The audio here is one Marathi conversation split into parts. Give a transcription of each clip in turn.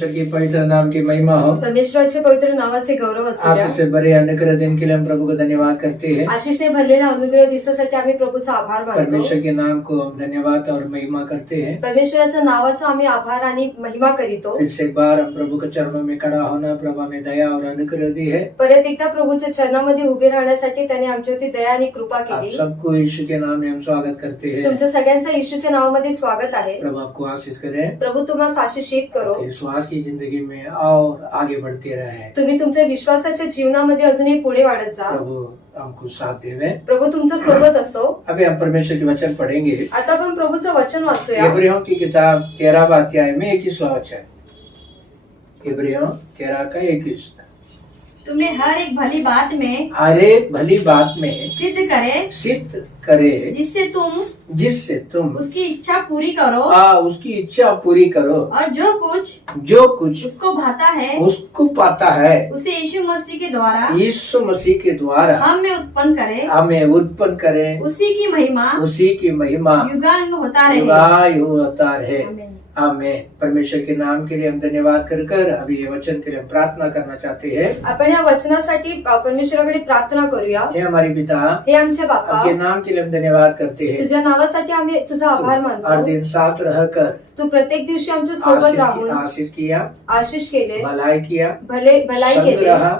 परमेश्वर की पवित्र नाम की महिमा हो। परमेश्वराचे पवित्र नावाचे गौरव असू द्या। आशीष से भरे अनुग्रह दिन के लिए हम प्रभु को धन्यवाद करते हैं। आशीषने भरलेला अनुग्रह दिवसासाठी आम्ही प्रभूचा आभार मानतो। परमेश्वर के नाम को हम धन्यवाद और महिमा करते हैं। परमेश्वराच्या नावाचा आम्ही आभार आणि महिमा करीतो। फिर से एक बार हम प्रभु के चरणों में खड़ा होना, प्रभु हमें दया और अनुग्रह दी है। परत एकदा प्रभूच्या चरणामध्ये उभे राहण्यासाठी त्याने आमच्यावरती दया आणि कृपा आप केली। सबको यीशु के नाम में हम स्वागत करते हैं। तुमच्या सगळ्यांचं येशूच्या नावामध्ये स्वागत आहे। प्रभु आपको आशीष करे, प्रभू तुम्हाला आशीषित करो। विश्वास की जिंदगी में और आगे बढ़ते रहे। तुम्ही तुमच्या विश्वासाच्या जीवनामध्ये अजूनही पुढे वाढत जा। प्रभु हमको साथ देवे। प्रभु तुमच्या सोबत असो। अभी हम परमेश्वर के वचन पढ़ेंगे। आता आपण प्रभूचं वचन वाचूया। इब्रियों की किताब 13वां अध्याय में 21वां वचन। इब्रियों 13 का 21। तुम्हें हर एक भली बात में सिद्ध करे जिससे तुम उसकी इच्छा पूरी करो उसकी इच्छा पूरी करो और जो कुछ उसको भाता है उसको पाता है उसे यीशु मसीह के द्वारा हमें उत्पन्न करे उसी की महिमा युगायुग होता रहे। आमेन। परमेश्वर के नाम के लिए हम धन्यवाद कर अभी ये वचन के लिए हम प्रार्थना करना चाहते हैं। आपण या वचनासाठी परमेश्वराकडे प्रार्थना करूया। हे हमारे पिता, हे आमचे बाप्पा, आपके नाम के लिए हम धन्यवाद करते हैं। तुझ्या नावासाठी आम्ही तुझा आभार हर मानतो। दिन साथ रहकर तू प्रत्येक दिवशी आमच्या सोबत राहून आशीष किया, आशीष केले, भलाई किया, भलाई संग केले, रहा,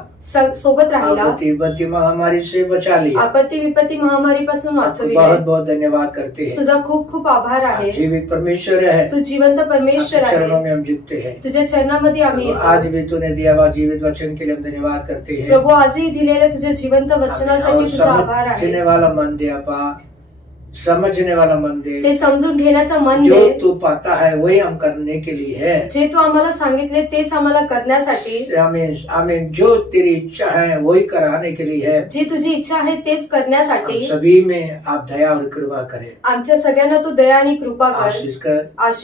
सोबत राहिला, आपत्ति महामारी से बचा लिया। आपत्ती विपत्ती महामारी पासून वाचविले। बहुत बहुत धन्यवाद करते हैं। तुझा खूप खूप आभार आहे। जीवित परमेश्वर है, तू जिवंत परमेश्वर आपके चरणों आहे। में हम जीतते हैं। तुझ्या चरणामध्ये आम्ही येतो। आज भी तूने दिया हुआ जीवित वचन के लिए हम धन्यवाद करते हैं। प्रभू आजही दिलेल्या तुझ्या जिवंत वचनासाठी तुझा आभार आहे। समझने वाला मन दे आपा, समझने वाला मन दे। ते समजून घेण्याचं मन जो दे। तू पाता है वही हम करने के लिए है। जे तू आम्हाला सांगितले तेच आम्हाला करण्यासाठी। आमीन। जो तेरी इच्छा है वही कराने के लिए है। जी तुझी इच्छा आहे तेच करण्यासाठी। हम सभी में आप दया और कृपा करें। आमच्या सगळ्यांना तू दया आणि कृपा कर। आशीष कर,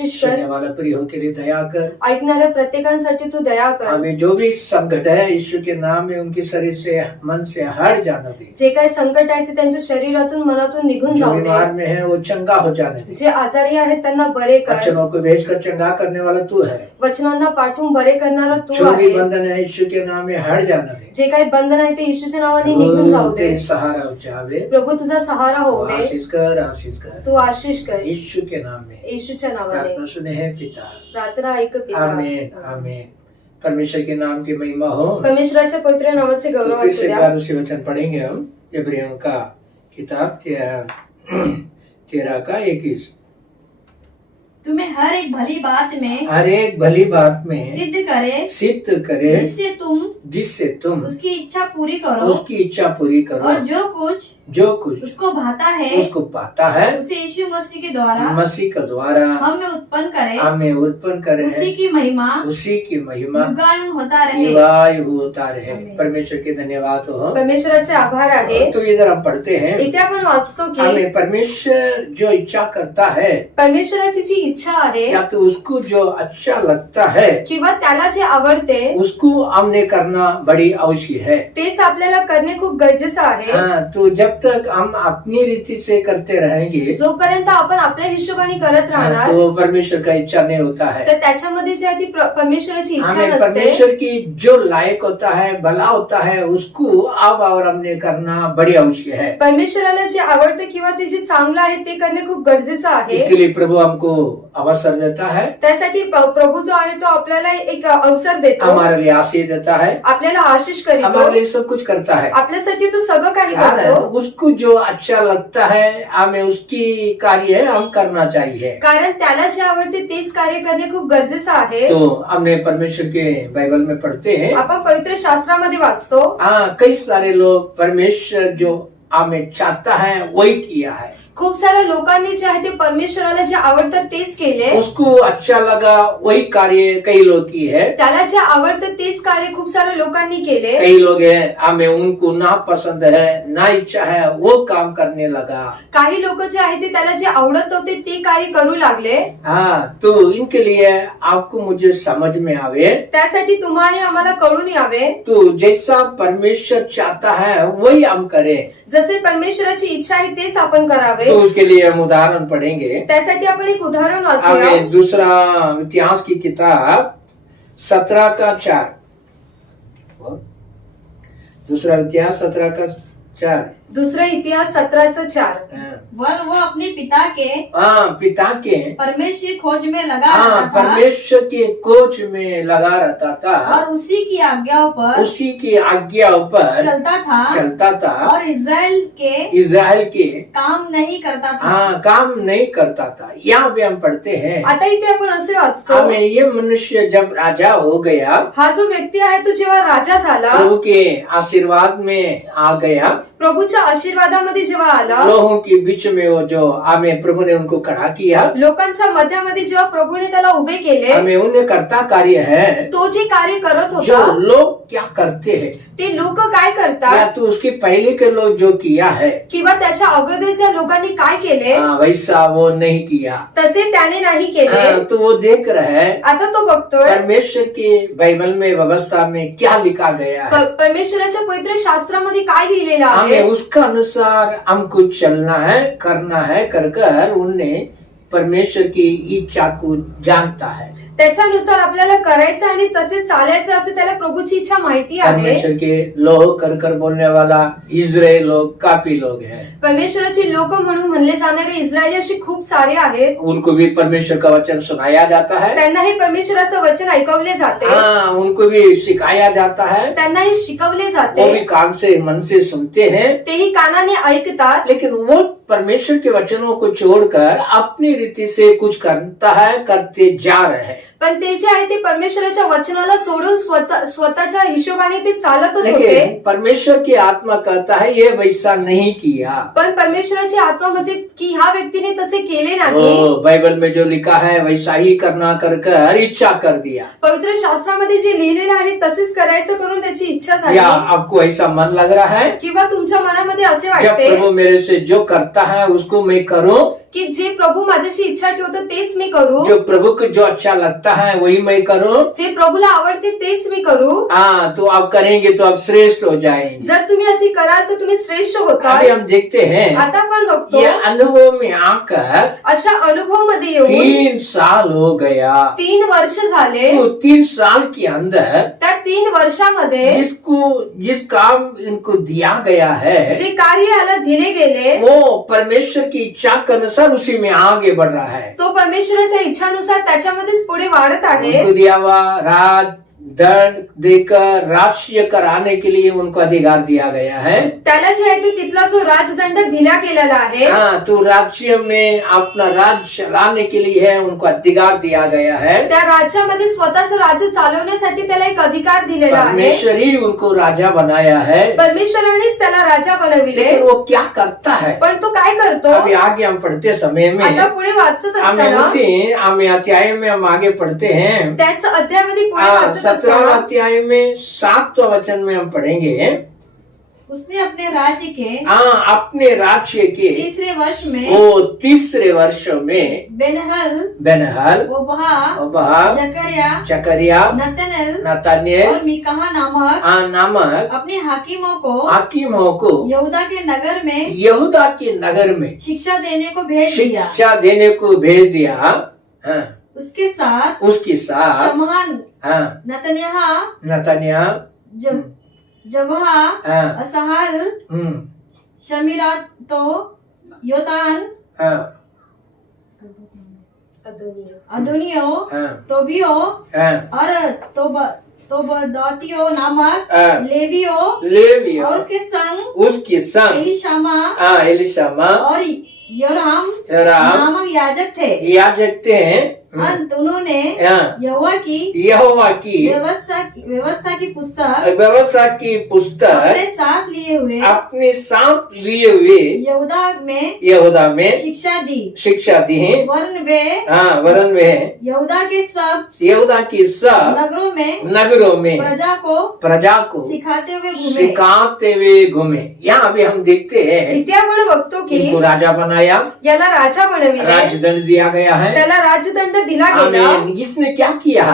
सुनने वाला प्रियों के लिए दया कर। ऐकणाऱ्या प्रत्येकांसाठी तू दया कर। हमें जो भी संकट है यीशु के नाम में उनके शरीर से, मन से हट जाना दे। जे काही संकट आहे ते त्यांच्या शरीरातून, मनातून निघून जाऊ दे। बीमार में है वो चंगा हो जाने दे। जे आजारी आहेत त्यांना बरे कर। वचनों को भेजकर चंगा करने वाला तू है। वचनांना पाठवून बरे करणारा तू जो भी आहे। बंधन है यीशु के नाम में हट जाना दे। जे काही बंधन आहे ते येशूच्या नावाने निघून जाऊ दे। तेरी सहारा हो जावे। प्रभू तुझा सहारा होऊ दे। आशीष कर। तू आशीष कर यीशु के नाम में। येशूच्या नावाने प्रार्थना सुने है पिता। प्रार्थना ऐक पिता। आमीन आमीन। परमेश्वर के नाम की महिमा हो। परमेश्वराच्या पवित्र नावाचे गौरव फिर असू से द्या। उसी वचन पढ़ेंगे हम। इब्रियों का किताब 13 का 21। तुम्हें हर एक भली बात में सिद्ध करे जिससे तुम उसकी इच्छा पूरी करो और जो कुछ उसको भाता है उसको पाता है उसे यीशु मसीह के द्वारा हमें उत्पन्न करे उसी की महिमा युगायुग होता रहे। परमेश्वर के धन्यवाद हो। परमेश्वराचे आभार आहे। तो इधर हम पढ़ते हैं। इथे आपण वाचतो की हमें परमेश्वर जो इच्छा करता है, परमेश्वराची जी इच्छा आहे या तो उसको जो अच्छा लगता है किंवा त्याला जे आवडते उसको हमने करना बड़ी आवश्यक है। तेच आपल्याला करणे खूप गरजेचं आहे। हाँ, तो जब तक हम अपनी रीति से करते रहेंगे, जोपर्यंत आपण आपल्या हिशोबाने करत राहणार, तो परमेश्वर का इच्छा नहीं होता है। तर त्याच्यामध्ये जी आहे ती परमेश्वराची इच्छा हमें नसते। परमेश्वर की जो लायक होता है, भला होता है, उसको अब और हमने करना बड़ी आवश्यक है। परमेश्वराला जे आवडते किंवा ते जे चांगलं आहे ते करणे खूप गरजेचं आहे। इसके लिए प्रभु हमको अवसर देता है। त्यासाठी प्रभू जो आहे तो आपल्याला एक अवसर देतो, हमारे लिए आशीष देता है, आपल्याला आशीष करीतो, हमारे लिए सब कुछ करता है। आपल्यासाठी तो सगळं काही करतो। उसको जो अच्छा लगता है हमें उसकी कार्य हम करना चाहिए, कारण त्याला जे आवडते तेच कार्य करणे खूप गरजेचं आहे। तो हमने परमेश्वर के बाइबल में पढ़ते हैं। आपण पवित्र शास्त्रामध्ये वाचतो। हाँ, कई सारे लोग परमेश्वर जो हमें चाहता है वही किया है। खूप साऱ्या लोकांनी जे आहे ते परमेश्वराला जे आवडतं तेच केले। उसको अच्छा लगा वही कार्य कई लोग की है। त्याला जे आवडतं तेच कार्य खूप साऱ्या लोकांनी केले। कई लोग हैं हमें उनको ना पसंद है, ना इच्छा है, वो काम करने लगा। काही लोक जे आहे ते त्याला जे आवडत होते ते कार्य करू लागले। हाँ, तो इनके लिए आपको मुझे समझ में आवे, त्यासाठी तुम्हाला आम्हाला कळून यावे, तो जैसा परमेश्वर चाहता है वही हम करें। जसे परमेश्वराची इच्छा आहे तेच आपण करावे। तो उसके लिए हम उदाहरण पढ़ेंगे। त्यासाठी आपण एक उदाहरण वाचूया। हमें दूसरा इतिहास की किताब 17:4। दूसरा इतिहास 17:4। दुसरा इतिहास 17:4। वह वो अपने पिता के पिता के परमेश्वर खोज में लगा हाँ रहता था परमेश्वर के खोज में लगा रहता था और उसी की आज्ञाओं पर उसी की आज्ञाओं पर चलता था और इज़राइल के काम नहीं करता था। काम नहीं करता था। यहाँ भी हम पढ़ते हैं आता इथे आपण असे वाचतो, हमें ये मनुष्य जब राजा हो गया, हा जो व्यक्ती आहे तो जेव्हा राजा झाला, प्रभु के आशीर्वाद में आ गया, प्रभूच्या आशीर्वादामध्ये जेव्हा आला, लोगों के बीच में वो जो हमें प्रभु ने उनको खड़ा किया, लोकांच्या मध्यामध्ये जेव्हा प्रभूने त्याला उभे केले, हमें उन्हें करता कार्य है तो जे कार्य करत जो होता लोग क्या करते हैं ते लोक काय या करतात तो उसके पहले के लोग जो किया है किंवा त्याच्या अगोदरच्या लोकांनी काय केले वैसा वो नहीं किया। तसे त्याने नाही केले। तो वो देख रहा है आता तो बघतोय परमेश्वर के बाइबल में व्यवस्था में क्या लिखा गया है, परमेश्वराच्या पवित्र शास्त्रामध्ये काय लिहिलेलं आहे, हमें उसका अनुसार हमको चलना है, करना है, कर उन्हें परमेश्वर की इच्छा को जानता है। त्याच्यानुसार आपल्याला करायचं आणि तसे चालायचं असं त्याला प्रभूची इच्छा माहिती आहे। परमेश्वर के लोग कर बोलने वाला इस्राएल लोग काफी लोग हैं। परमेश्वराचे लोक म्हणून म्हणले जाणारे इस्रायली असे खूप सारे आहेत। उनको भी परमेश्वर का वचन सुनाया जाता है, त्यांनाही परमेश्वराचं वचन ऐकवले जाते, उनको भी सिखाया जाता है, त्यांनाही शिकवले वो जाते, भी कान से मन से सुनते हैं, तेही कानाने ऐकतात। लेकिन वो परमेश्वर के वचनों को छोड़कर अपनी रीति से कुछ करता है, करते जा रहे हैं। पण ते जे आहे ते परमेश्वराच्या वचनाला सोडून स्वतःच्या हिशोबाने ते चालतच होते। लेकिन परमेश्वर की आत्मा कहता है ये वैसा नहीं किया। पण परमेश्वराची आत्मा म्हणते की ह्या व्यक्तीने तसे केले नाही। बाइबल में जो लिखा है वैसा ही करना कर इच्छा कर दिया। पवित्र शास्त्रामध्ये जे लिहिलेलं आहे तसेच करायचं करून त्याची इच्छा झाली। या आपको ऐसा मन लग रहा है किंवा तुमच्या मनामध्ये असे जब वाटते प्रभु मेरे से जो करता है उसको मैं करूं, की जे प्रभू माझ्याशी इच्छा ठेवतो तेच मी करू, जो प्रभु को जो अच्छा लगता है वही मैं करूं, जे प्रभूला आवडते तेच मी करू। तो आप करेंगे तो आप श्रेष्ठ हो जाएंगे। जर तुम्ही असे कराल तर तुम्ही श्रेष्ठ होता। अभी हम देखते हैं आता आपण बघतो ये अनुभव में आकर अशा अनुभव मध्ये येऊन 3 साल हो गया। 3 वर्ष झाले। तो 3 साल के अंदर त्या 3 वर्षामध्ये जिस काम इनको दिया गया है जे कार्य याला दिले गेले वो परमेश्वर की इच्छा के अनुसार उसी में आगे बढ़ रहा है। तो परमेश्वराच्या इच्छानुसार त्याच्यामध्येच पुढे वाढत आहे। उनको दिया हुआ राज दंड देकर राज्य कराने के लिए उनको अधिकार दिया गया है। त्याला जे आहे तो तिथला जो राजदंड दिला गेलेला आहे, तो राज्य में अपना राज्य चलाने के लिए है उनको अधिकार दिया गया है। त्या राज्यामध्ये स्वतःच राज्य चालवण्यासाठी त्याला एक अधिकार दिलेला आहे। परमेश्वर ही उनको राजा बनाया है, परमेश्वरानेच त्याला राजा बनविले। लेकिन वो क्या करता है पण तो काय करतो? अभी आगे हम पढ़ते समय में आता पुढे वाचत हमें असताना हमें अध्याय में हम आगे पढ़ते हैं। त्याच अध्यायामध्ये पुढे वाचत 17वां असताना अध्याय में 7वां वचन में हम पढ़ेंगे। उसने अपने राज्य के अपने राज्य के तीसरे वर्ष में वो तीसरे वर्ष में बेनहल ओबहा जकरिया नतनेल और मीकाहा नामक अपने हाकिमों को यहूदा के नगर में शिक्षा देने को भेज दिया। उसके साथ शमहान नतन्याह जबहा असहाल शमीरातो योतान अदोनियो तोबियो और तोबदातियो नामक लेवियो और उसके संग एलिशामा और योराम नामक याजक थे। अंत उन्होंने यहोवा की व्यवस्था की पुस्तक अपने साथ लिए हुए यहूदा में शिक्षा दी वरन वे यहूदा के सब नगरों में प्रजा को सिखाते हुए घूमे। यहाँ भी हम देखते हैं इथे आपण बघतो की इनको राजा बनाया, याला राजा बनविले, राजदंड दिया गया है, त्याला राजदंड दिला गेला. आमीन. इसने क्या किया?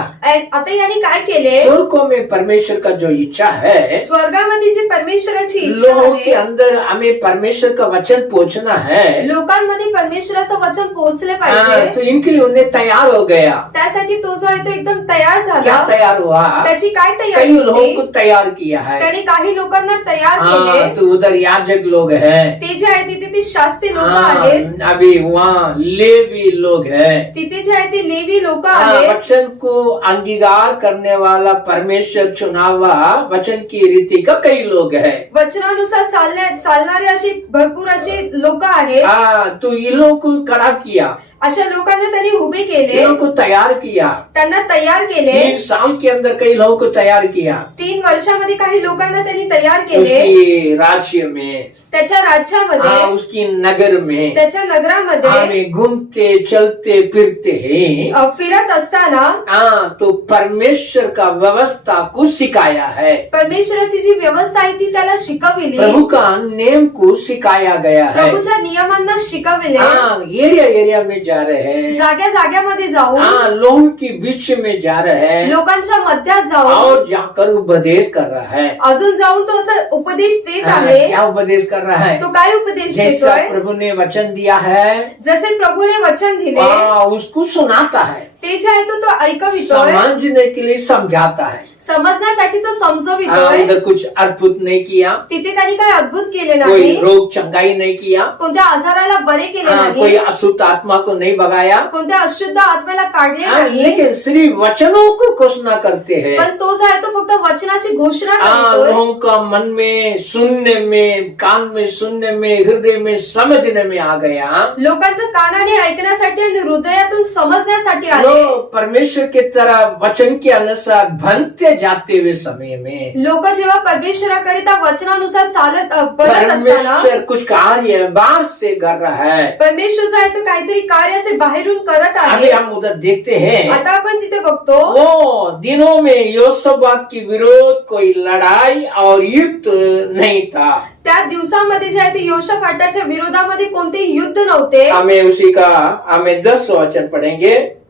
आता याने काय केले? स्वर्गों में परमेश्वर का जो इच्छा है, स्वर्गामध्ये जी परमेश्वराची इच्छा लोगों के आहे, अंदर हमें परमेश्वर का वचन पहुंचना है. लोकांमध्ये परमेश्वराचं वचन पोहोचले हाँ, पाहिजे. तो इनके लिए उन्हें तैयार हो गया. त्यासाठी तो जो आहे तो एकदम तयार क्या झाला. तैयार हुआ? त्याची काय कई तयारी लोगों होती? को तैयार किया है. त्याने काही लोकांना तयार हाँ, केले. तो उधर याजक लोग हैं. ते जे आहे तिथे ते शास्त्री लोक हाँ, आहेत. अभी वहाँ लेवी लोग हैं. तिथे जे आहे ते लेवी लोक हाँ, आहेत. वचन को अंगीकार करने वाला परमेश्वर चुना हुआ वचन की रीति का कई लोग हैं. वचनानुसार चालणारे अशी भरपूर असे लोक आहेत. हाँ, तो इन लोगों को खड़ा किया, अशा लोकांना त्यांनी उभे इन केले, लोगों को तैयार किया. त्यांना तयार केले. 3 साल के अंदर कई लोगों को तैयार किया. 3 वर्षामध्ये काही लोकांना त्यांनी तयार केले. उसकी राज्य में, त्याच्या राज्यामध्ये, हाँ, उसकी नगर में, त्याच्या नगरामध्ये हमें घूमते चलते फिरते हैं. फिरत असताना हाँ, तो परमेश्वर का व्यवस्था को सिखाया है. परमेश्वराची जी व्यवस्था आहे ती त्याला शिकविली. प्रभु का नियम को सिखाया गया है. प्रभूच्या नियमांना शिकविले. हाँ, एरिया एरिया में जा रहे हैं. जाग्या जाग्यामध्ये जाऊन, हाँ, लोगों के बीच में जा रहे हैं लोकांच्या मध्यात जाऊन, और जाकर उपदेश कर रहा है. अजून जाऊन तो असं उपदेश देत हाँ, आहे. क्या उपदेश कर रहा है? तो काय उपदेश जैसा देतोय? प्रभु ने वचन दिया है, जसे प्रभूने वचन दिले हाँ, उसको सुनाता है. ते जे आहे तो ऐकवितोय. समझने के लिए समझाता है. समजण्यासाठी तो हाँ, समजवितोय. उधर कुछ अद्भुत नहीं किया, तिथे त्यांनी काय अद्भुत केले कोई नाही. रोग चंगाई नहीं किया, कोणत्या आजाराला बरे केले हाँ, नाही. कोई अशुद्ध आत्मा को नहीं भगाया. कोणत्या अशुद्ध आत्म्याला काढले हाँ, नाही. लेकिन सिर्फ वचनों को घोषणा करते हैं. पण तो जो आहे तो फक्त वचनाची घोषणा हाँ, करतोय. लोगों का मन में सुनने में, कान में सुनने में, हृदय में समझने में आ गया. लोकांच्या कानाने ऐकण्यासाठी आणि हृदयातून समजण्यासाठी आले. लोग परमेश्वर की तरह वचन के अनुसार बनते जाते हुए समय में लोक जेव्हा परमेश्वराकडे त्या वचनानुसार बनत असताना परमेश्वर कुछ कार्य बाहर से कर रहा है. परमेश्वर जो आहे तो काहीतरी कार्य असे बाहेरून करत अभी आहे. हम उधर देखते हैं, आता आपण तिथे बघतो वो दिनों में योशबात की विरोध कोई लड़ाई और युद्ध नहीं था. त्या दिवसामध्ये जे आहे ते योशाफाटाच्या विरोधामध्ये कोणतेही युद्ध नव्हते. हमें उसी का हमें 10 वचन पढ़ेंगे.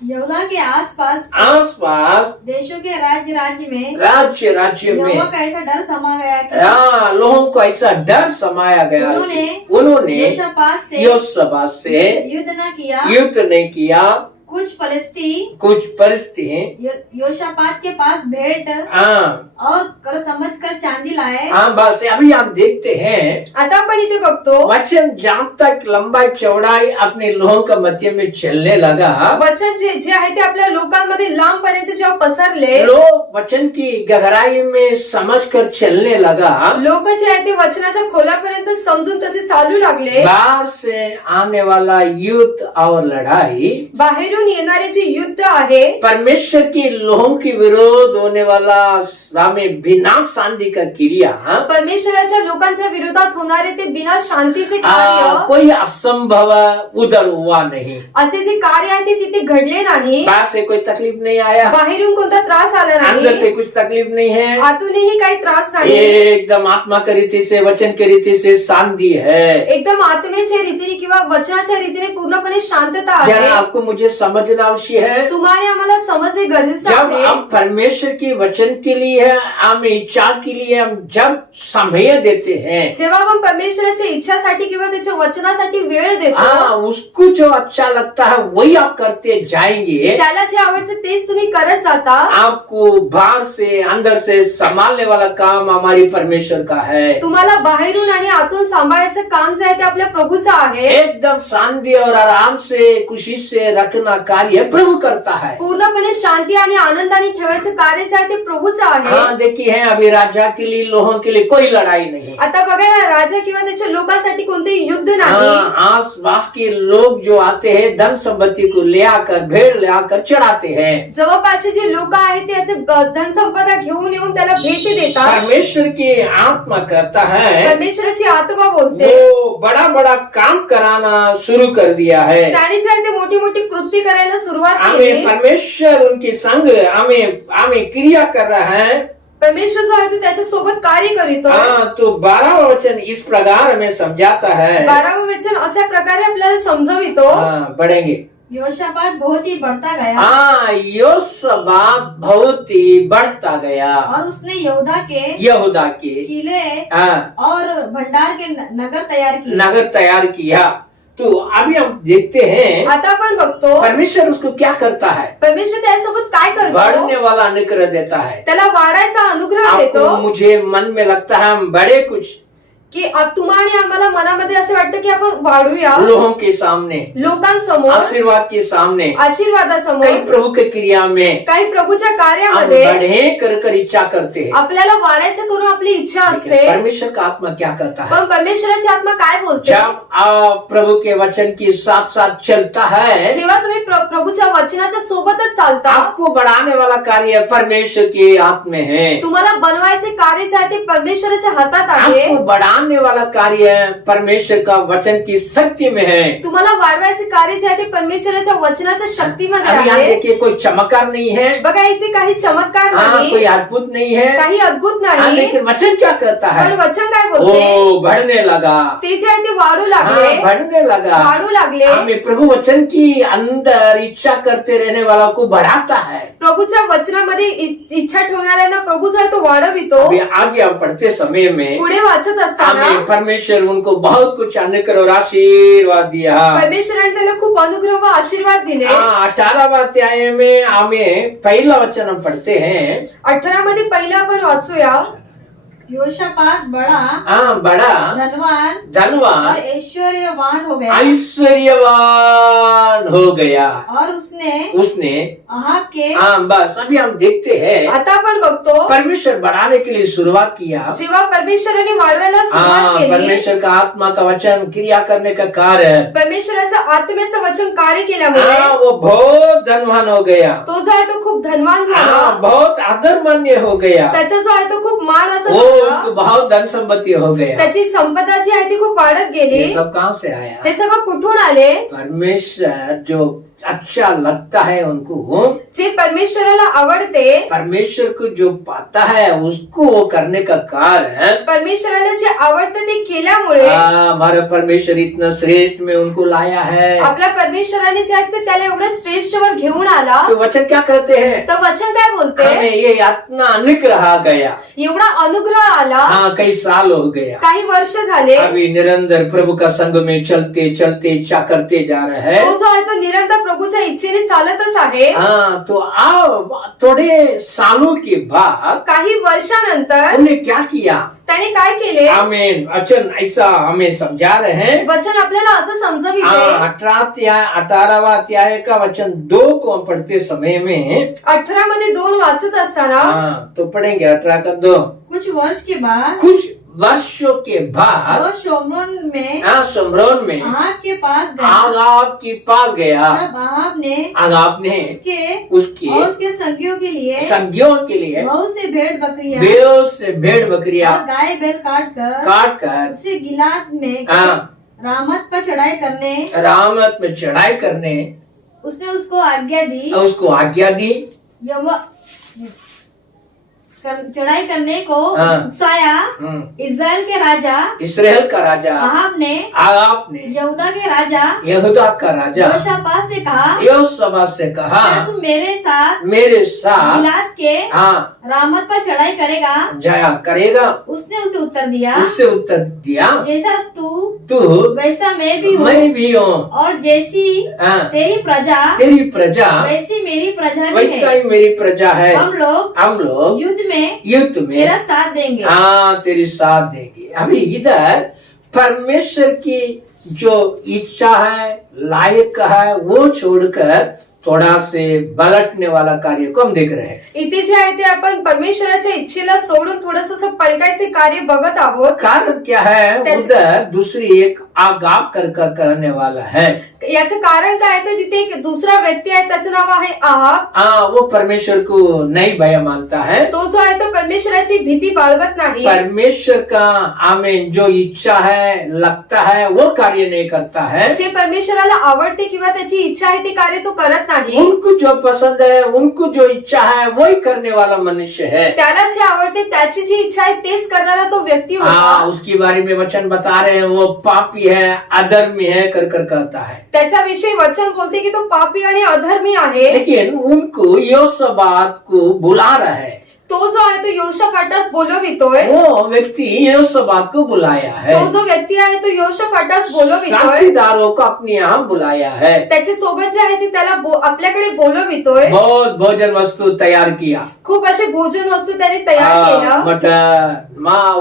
यहूदा के आसपास आसपास देशों के राज्य में राज्य राज्य यहोवा में का ऐसा डर समा गया कि हाँ, लोगों को ऐसा डर समाया गया. उन्होंने योशबात से युद्ध न किया. युद्ध नहीं किया. कुछ परिस्थिति योशापात के पास भेंट हाँ, और कर समझ कर चांदी लाए. हाँ, बस अभी हम देखते हैं. आता आपण इथे बघतो वचन जहाँ तक लंबाई चौड़ाई अपने लोगों का मध्य में चलने लगा, वचन जे आहे ते आपल्या लोकांमध्ये लांब पर्यंत जेव्हा पसरले, लोग वचन की गहराई में समझकर चलने लगा. लोक जे आहे ते वचनाच्या खोलापर्यंत समजून तसे चालू लागले. बाहर से आने वाला युद्ध और लड़ाई, बाहेरून येणारे जे युद्ध आहे, परमेश्वर की लोगों की विरोध होने वाला हमें बिना शांति का क्रिया, परमेश्वराच्या लोकांच्या विरोधात होणारे ते बिना शांतीचे कार्य, कोई असंभव उधर हुआ नहीं. असे जे कार्य आहे ते तिथे घडले नाही. बाहर से कोई तकलीफ नहीं आया, बाहेरून कोणता त्रास आला अंदर नाही, से कुछ तकलीफ नहीं है. आतूनही काही त्रास नाही. एकदम आत्मा की रीति से, वचन की रीति से शांति है. एकदम आत्मेच्या रीतीने किंवा वचनाच्या रीतीने पूर्णपणे शांतता जरा आहे. आपको मुझे समझना आवश्यक है. तुम्हाला आम्हाला समजणे गरजेचं जब आहे. हम परमेश्वर के वचन के लिए, हम इच्छा के लिए हम जब समय देते हैं, जेव्हा आपण परमेश्वराच्या इच्छासाठी किंवा त्याच्या वचनासाठी वेळ देतो, हाँ, उसको जो अच्छा लगता है वही आप करते जाएंगे. त्याला जे आवडतं तेच तुम्ही करत जाता. आपको बाहर से अंदर से संभालने वाला काम हमारी परमेश्वर का है. तुम्हाला बाहेरून आणि आतून सांभाळायचं काम जे आहे ते आपल्या प्रभूचं आहे. एकदम शांति और आराम से, खुशी से रखना कार्य प्रभु करता है. पूर्णपणे शांती आणि आनंदाने ठेवायचं कार्य जे आहे ते प्रभूचं आहे. हाँ, देखिए है अभी राजा के लिए, लोगों के लिए कोई लड़ाई नहीं. आता बघा, या राजा किंवा त्याच्या लोकांसाठी कोणतेही युद्ध नाही. हाँ, आस पास के लोग जो आते हैं धन संपत्ति को ले आकर, भेड़ ले आकर चढ़ाते हैं. जवळपासचे जे लोक आहेत ते असे धन संपदा घेऊन येऊन त्याला भेटी देतात. परमेश्वर की आत्मा कहता है, परमेश्वराची आत्मा बोलते, वो बड़ा बड़ा काम कराना शुरू कर दिया है. त्याने जे आहे ते मोठी मोठी कृती करायला सुरुवात हमें केली. परमेश्वर उनके संग हमें क्रिया कर रहा है. परमेश्वर जो आहे तो त्याच्या सोबत कार्य करीतो. हाँ, तो 12वां वचन इस प्रकार हमें समझाता है. 12वं वचन अशा प्रकारे आपल्याला समजवितो. हाँ, बढ़ेंगे. योशापात बहुत ही बढ़ता गया हाँ, योशापात बहुत ही बढ़ता गया और उसने यहूदा के किले किले और भंडार के नगर तैयार किए। तो अभी हम देखते हैं आता आपण बघतो परमेश्वर उसको क्या करता है, परमेश्वर त्यासोबत काय करतो, बढ़ने वाला अनुग्रह देता है। त्याला वाढायचा अनुग्रह देतो आपको मुझे मन में लगता है हम बड़े कुछ की तुम्हाला आणि आम्हाला मनामध्ये असं वाटतं की आपण वाढूया लोगों के सामने, लोकांसमोर, आशीर्वाद के सामने, कई आशीर्वादासमोर, प्रभु के क्रिया में काही प्रभूच्या हम कार्यामध्ये बढ़े कर इच्छा करते हैं। आपल्याला वाढायचं करून आपली इच्छा असते। परमेश्वर का आत्मा क्या करता है, पण परमेश्वराची आत्मा काय बोलते, जब आप प्रभु के वचन के साथ साथ चलता है, जेव्हा तुम्ही प्रभूच्या वचनाच्या सोबतच चालता, आपको बढ़ाने वाला कार्य परमेश्वर के हाथ में है। तुम्हाला बनवायचे कार्य जे आहे ते परमेश्वराच्या हातात आहे। आपको बढ़ाने वाला कार्य परमेश्वर का वचन की शक्ति में है। तुम्हाला वाढवायचे कार्य जे आहे ते परमेश्वराच्या वचनाच्या शक्तीमध्ये अभी यहाँ आहे। देखिए कोई चमत्कार नहीं है, बघा इथे काही चमत्कार नाही, कोई अद्भुत नहीं है, काही अद्भुत नाही, लेकिन वचन क्या करता है, पण वचन काय बोलते, वो बढ़ने लगा, ते जे आहे ते वाढू लागले, बढ़ने लगा, वाढू लागले। हमें प्रभु वचन की अंदर इच्छा करते रहने वालों को बढ़ाता है। प्रभूच्या वचनामध्ये इच्छा ठेवणाऱ्यांना प्रभू जो आहे तो वाढवितो। अभी आगे हम पढ़ते समय में पुढे वाचत असताना हमें परमेश्वर उनको बहुत कुछ अनुग्रह और आशीर्वाद दिया। परमेश्वराने त्याला खूप अनुग्रह व आशीर्वाद दिले। 18वां अध्याय में हमें पहला वचन हम पढ़ते हैं, 18 मध्ये पहिला आपण वाचूया। योशापात बड़ा धनवान और ऐश्वर्यवान हो गया, ऐश्वर्यवान हो गया और उसने अहाब के बस अभी हम देखते हैं आता आपण बघतो परमेश्वर बढ़ाने के लिए शुरुआत किया, जेव्हा परमेश्वराने वाढवायला सुरुवात केली, परमेश्वर का आत्मा का वचन क्रिया करने का कार्य, परमेश्वराचं आत्म्याचं वचन कार्य केल्यामुळे वो बहुत धनवान हो गया, तो जो आहे तो खूप धनवान झाला, बहुत आदरमान्य हो गया, त्याचा जो आहे तो खूप मान असा वो झाला, उसको बहुत धन संपत्ति हो गया। त्याची संपदा जी आहे ती खूप वाढत गेली। ये सब कहाँ से आया, हे सगळं कुठून आले, परमेश्वर जो अच्छा लगता है उनको, जे परमेश्वराला आवडते, परमेश्वर को जो पाता है उसको वो करने का कार्य, परमेश्वराला जे आवडतं ते केल्यामुळे हमारा परमेश्वर इतना श्रेष्ठ में उनको लाया है। आपल्या परमेश्वराने जे आहे ते त्याला एवढं श्रेष्ठवर घेऊन आला। तो वचन क्या कहते हैं, तर वचन काय बोलते, हमें ये इतना अनुग्रह आ गया, एवढा अनुग्रह आला, कई साल हो गया, काही वर्ष झाले, अभी निरंतर प्रभु का संग में चलते चलते इच्छा करते जा रहे हैं। तो जो आहे तो निरंतर प्रभूच्या इच्छेने चालतच आहे। तो अब थोड़े सालों के बाद काही वर्षानंतर हमने क्या किया, त्याने काय केले, आमीन, वचन ऐसा हमें समझा रहे हैं। वचन आपल्याला असं समजविते। 18वां अध्याय का वचन 2 को हम पढ़ते समय में 18 मध्ये 2 वाचत असताना, तो पढ़ेंगे 18 का 2। कुछ वर्षों के बाद वो शोमरोन में आहाब के पास गया, तब आहाब ने उसके संगियों के लिए बहुत से भेड़ बकरियां और गाय बैल काट कर उसे गिलाद में रामत पर रामत में चढ़ाई करने उसने उसको आज्ञा दी। चढ़ाई करने को उकसाया। इस्राएल का राजा आहाब ने यहूदा का राजा योशापात से कहा तू मेरे साथ गिलाद के रामत पर चढ़ाई जाया करेगा। उसने उसे उत्तर दिया जैसा तू वैसा मैं भी हूँ और जैसी तेरी प्रजा वैसी मेरी प्रजा है। हम लोग युद्ध में तेरा साथ देंगे। तेरी साथ देंगे। अभी इधर परमेश्वर की जो इच्छा है, लायक है, वो छोड़कर थोड़ा से पलटने वाला कार्य को हम देख रहे हैं। इथे जे आहे ते आपण परमेश्वराच्या इच्छेला सोडून थोडंसं असं पलटायचे कार्य बघत आहोत। कारण क्या है, उधर दूसरी एक आगाव करने वाला है। याचं कारण काय आहे, तिथे एक दुसरा व्यक्ती आहे, त्याचं नाव आहे आहाब। वो परमेश्वर को नहीं भय मानता है, तो जो आहे तो परमेश्वराची भीती बाळगत नाही। परमेश्वर का आमेन जो इच्छा है, लगता है, वो कार्य नहीं करता है। जे परमेश्वराला आवडते किंवा त्याची इच्छा आहे ते कार्य तो करत नाही. उनको जो पसंद है, उनको जो इच्छा है वही करने वाला मनुष्य है. त्याला जे आवडते त्याची जी इच्छा आहे तेच करणारा तो व्यक्ती हाँ, होता. उसके बारे में वचन बता रहे हैं, वो पापी है, अधर्मी है, कर कर कहता है. त्याच्याविषयी वचन बोलते की तो पापी आणि अधर्मी आहे. लेकिन उनको यहोशापात को बुला रहा है. तो जो आहे तो योशाफाटास बोलवितोय. वो व्यक्ति यहोशापात को बुलाया है. तो जो व्यक्ती आहे तो योशाफाटास बोलवितोय. साथीदारों को अपने यहाँ बुलाया है. त्याच्या सोबत जे आहे ते त्याला आपल्याकडे बोलवितोय. बहुत भोजन वस्तु तैयार किया. खूप असे भोजन वस्तू त्याने तयार केलं. मटन,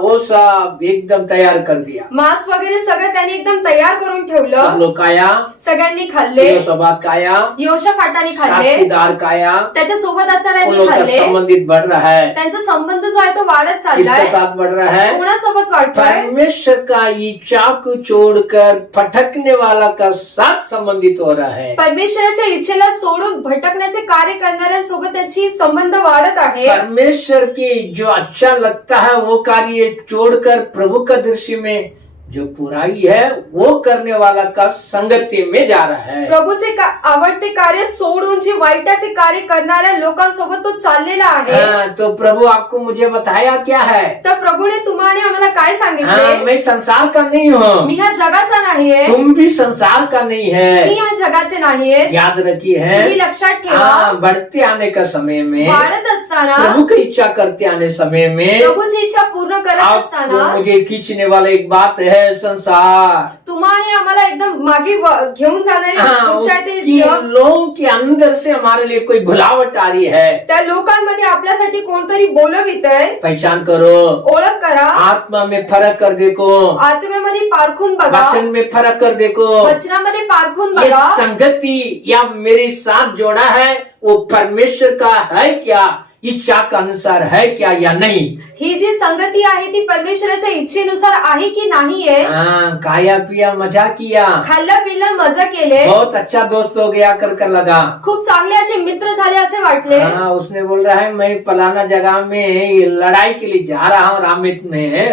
वो सब एकदम तैयार कर दिया. मांस वगैरे सगळं त्याने एकदम तयार करून ठेवलं. सब लोग खाया, सगळ्यांनी खाल्ले. यहोशापात खाया, योशाफाटाने खाल्ले. साथीदार खाया. त्याच्या सोबत उन असणाऱ्यांनी लोग का खाल्ले. संबंधित बढ़ रहा है. त्यांचा संबंध जो आहे तो वाढत किसके चाललाय. साथ बढ़ रहा है? कोणासोबत वाढतोय? परमेश्वर का इच्छा को छोड़कर भटकने वाला का साथ संबंधित हो रहा है. परमेश्वराच्या इच्छेला सोडून भटकण्याचे कार्य करणाऱ्यांसोबत त्याची संबंध वाढत आहे. परमेश्वर की जो अच्छा लगता है वो कार्य छोड़कर प्रभु का दृष्टि में जो बुराई है वो करने वाला का संगति में जा रहा है. प्रभूचे आवडते कार्य सोडून जे वाईटाचे कार्य करणाऱ्या लोकांसोबत तो चाललेला आहे. तो प्रभु आपको मुझे बताया क्या है? तर प्रभूने तुम्हाला आम्हाला काय सांगितले? मैं संसार का नहीं हूँ. मी ह्या जगाचा नाहीये. तुम भी संसार का नहीं है. मी ह्या जगाचे नाहीये. याद रखिए है. तुम्ही लक्षात ठेवा. बढ़ते आने का समय में, वाढत असताना, प्रभु की इच्छा करते आने समय में, प्रभूची इच्छा पूर्ण करत असताना, आपको मुझे खींचने वाला एक बात है संसार. तुम्हाला आम्हाला एकदम मागे घेऊन जाणारी गोष्ट आहे ते जग. लोगों के अंदर से हमारे लिए कोई भुलावट आ रही है. त्या लोकांमध्ये आपल्यासाठी कोणतरी बोलवितय. पहचान करो. ओळख करा. आत्मा में फर्क कर देखो. आत्म्यामध्ये पारखून बघा. वचन में फर्क कर देखो. वचनामध्ये पारखून ये बघा. संगति या मेरे साथ जोड़ा है वो परमेश्वर का है क्या, इच्छा का अनुसार है क्या या नहीं. ही जी संगती आहे ती परमेश्वराच्या इच्छेनुसार आहे की नाहीये. खाया पिया मजा किया, खाल्लं पिल्लं मजा केले. बहुत अच्छा दोस्त हो गया कर लगा. खूप चांगले असे मित्र झाले असे वाटले. उसने बोल रहा है मैं फलाना जगह में लड़ाई के लिए जा रहा हूँ,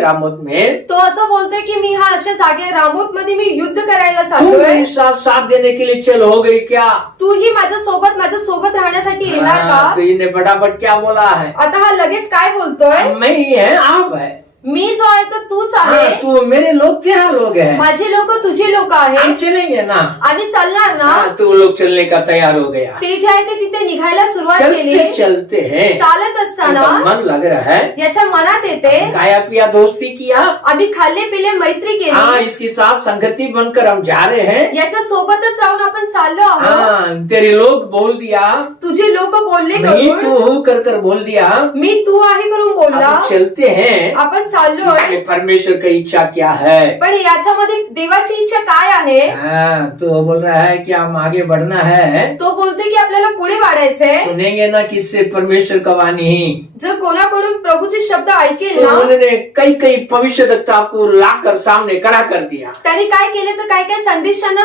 रामोत में. तो असं बोलतोय की मी हा अशा जागे रामोत मध्ये मी युद्ध करायला तू चाललोय. मेरे साथ देने के लिए चल हो गई क्या? तूही माझ्या सोबत राहण्यासाठी येणार का? तो इन्हें फटाफट क्या बोला है? आता हा लगेच काय बोलतोय? मैं ही है, आप है. मी जो आहे तो तूच आहे. तू मेरे लोग तेरा लोग है. माझे लोक तुझे लोक आहे. हम चलेंगे ना. आम्ही चालणार ना. तू लोग चलने का तैयार हो गया. ते जे आहे ते तिथे निघायला सुरुवात केली. चलते हैं. चालत असताना मन लग रहा है. याच्या मनात येते खाया पिया दोस्ती किया. आम्ही खाल्ले पिले मैत्री केली. इसके साथ संगति बनकर हम जा रहे हैं. याच्या सोबतच राहून आपण चाललो आहोत. तेरे लोग बोल दिया. तुझे लोक बोलले नहीं करून. तू कर बोल दिया. मी तू आहे करून बोलला. चलते हैं. आपण चाललोय. परमेश्वर की इच्छा क्या है? पण याच्यामध्ये देवाची इच्छा काय आहे? तो बोल रहा है कि हम आगे बढ़ना है. तो बोलतोय की आपल्याला पुढे वाढायचंय. सुनेंगे ना किससे परमेश्वर का वाणी. जर कोणाकडून प्रभूचे शब्द ऐकेल तो ना. उन्होंने कई भविष्यवक्ता को लाकर सामने खड़ा कर दिया. त्यांनी काय केले तर काय संदेशांना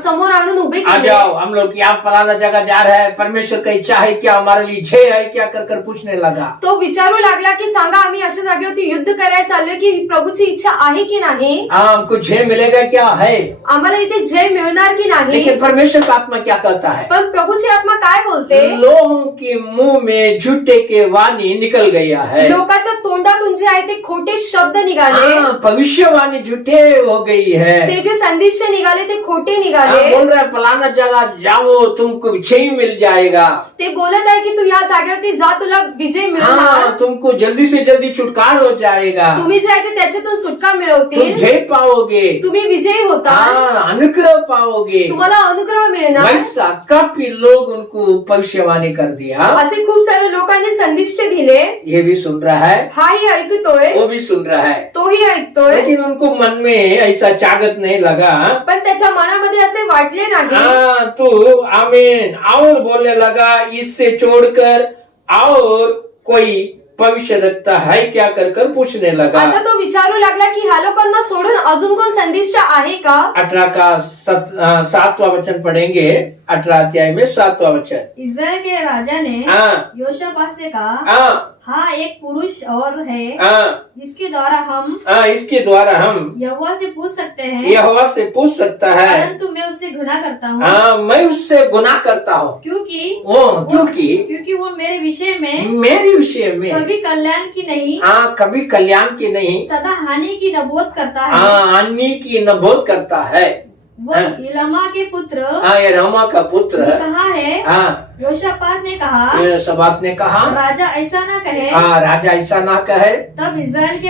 समोर आणून उभे आ केले. जाओ हम लोग यहाँ फलाना जगह जा रहे हैं, परमेश्वर का इच्छा है क्या, हमारे लिए जय है क्या, कर पूछने लगा. तो विचारू लागला की सांगा आम्ही अशा जागेवरती युद्ध करायला चाललोय की प्रभूची इच्छा आहे की नाही. हमको जय मिलेगा क्या है. आम्हाला इथे जय मिळणार की नाही. लेकिन परमेश्वर का आत्मा क्या कहता है? पण प्रभूची आत्मा काय बोलते? लोगों के मुंह में झूठे के वाणी निकल गया है. लोकांच्या तोंडातून जे आहे ते खोटे शब्द निघाले. भविष्यवाणी झूठे हो गई है. ते जे संदेश निघाले ते खोटे निघाले. बोल रहा है फलाना जगह जाओ तुमको विजय मिल जाएगा. ते बोलत आहे की तू या जागेवरती जा तुला विजय मिळणार. तुमको जल्दी से जल्दी छुटकारा हो जाएगा. तुम्ही जे आहे ते त्याच्यातून सुटका तुम मिळवतील. जय पाओगे. तुम्ही विजयी होता. अनुग्रह पाओगे. तुम्हाला अनुग्रह मिळणार. वैसा काफी लोग उनको भविष्यवाणी कर दिया. असे खूप सारे लोकांनी संदेश दिले. ये भी सुन रहा है, हाही ऐकतोय, वो भी सुन रहा है, तोही ऐकतोय. लेकिन उनको मन में ऐसा चागत नहीं लगा. पण त्याच्या मनामध्ये असे वाटले नाही. तो आमीन और बोलने लगा इससे छोड़कर और कोई भविष्यवक्ता है क्या कर पूछने लगा. आता तो विचारू लागला की ह्या लोकांना सोडून अजून कोण संदेश आहे का. 18 का 7वां वचन पढ़ेंगे. 18 अध्याय में 7वां वचन. इस्राएल के राजा ने योशापात से कहा, हाँ एक पुरुष और है हाँ, इसके द्वारा हम इसके द्वारा हम यहोवा से पूछ सकते हैं, यहोवा से पूछ सकता है, परंतु मैं उससे गुनाह करता हूँ। हाँ, मैं उससे गुनाह करता हूँ, क्योंकि क्योंकि वो मेरे विषय में कभी कल्याण की नहीं, हाँ, कभी कल्याण की नहीं, सदा हानि की नबूवत करता है। हाँ, हानि की नबूवत करता है। वो इलामा के पुत्र, हाँ, ये रामा का पुत्र कहा है। हाँ, योशापात ने कहा, योशापात ने कहा, राजा ऐसा ना कहे। हाँ, राजा ऐसा ना कहे। तब इजराइल के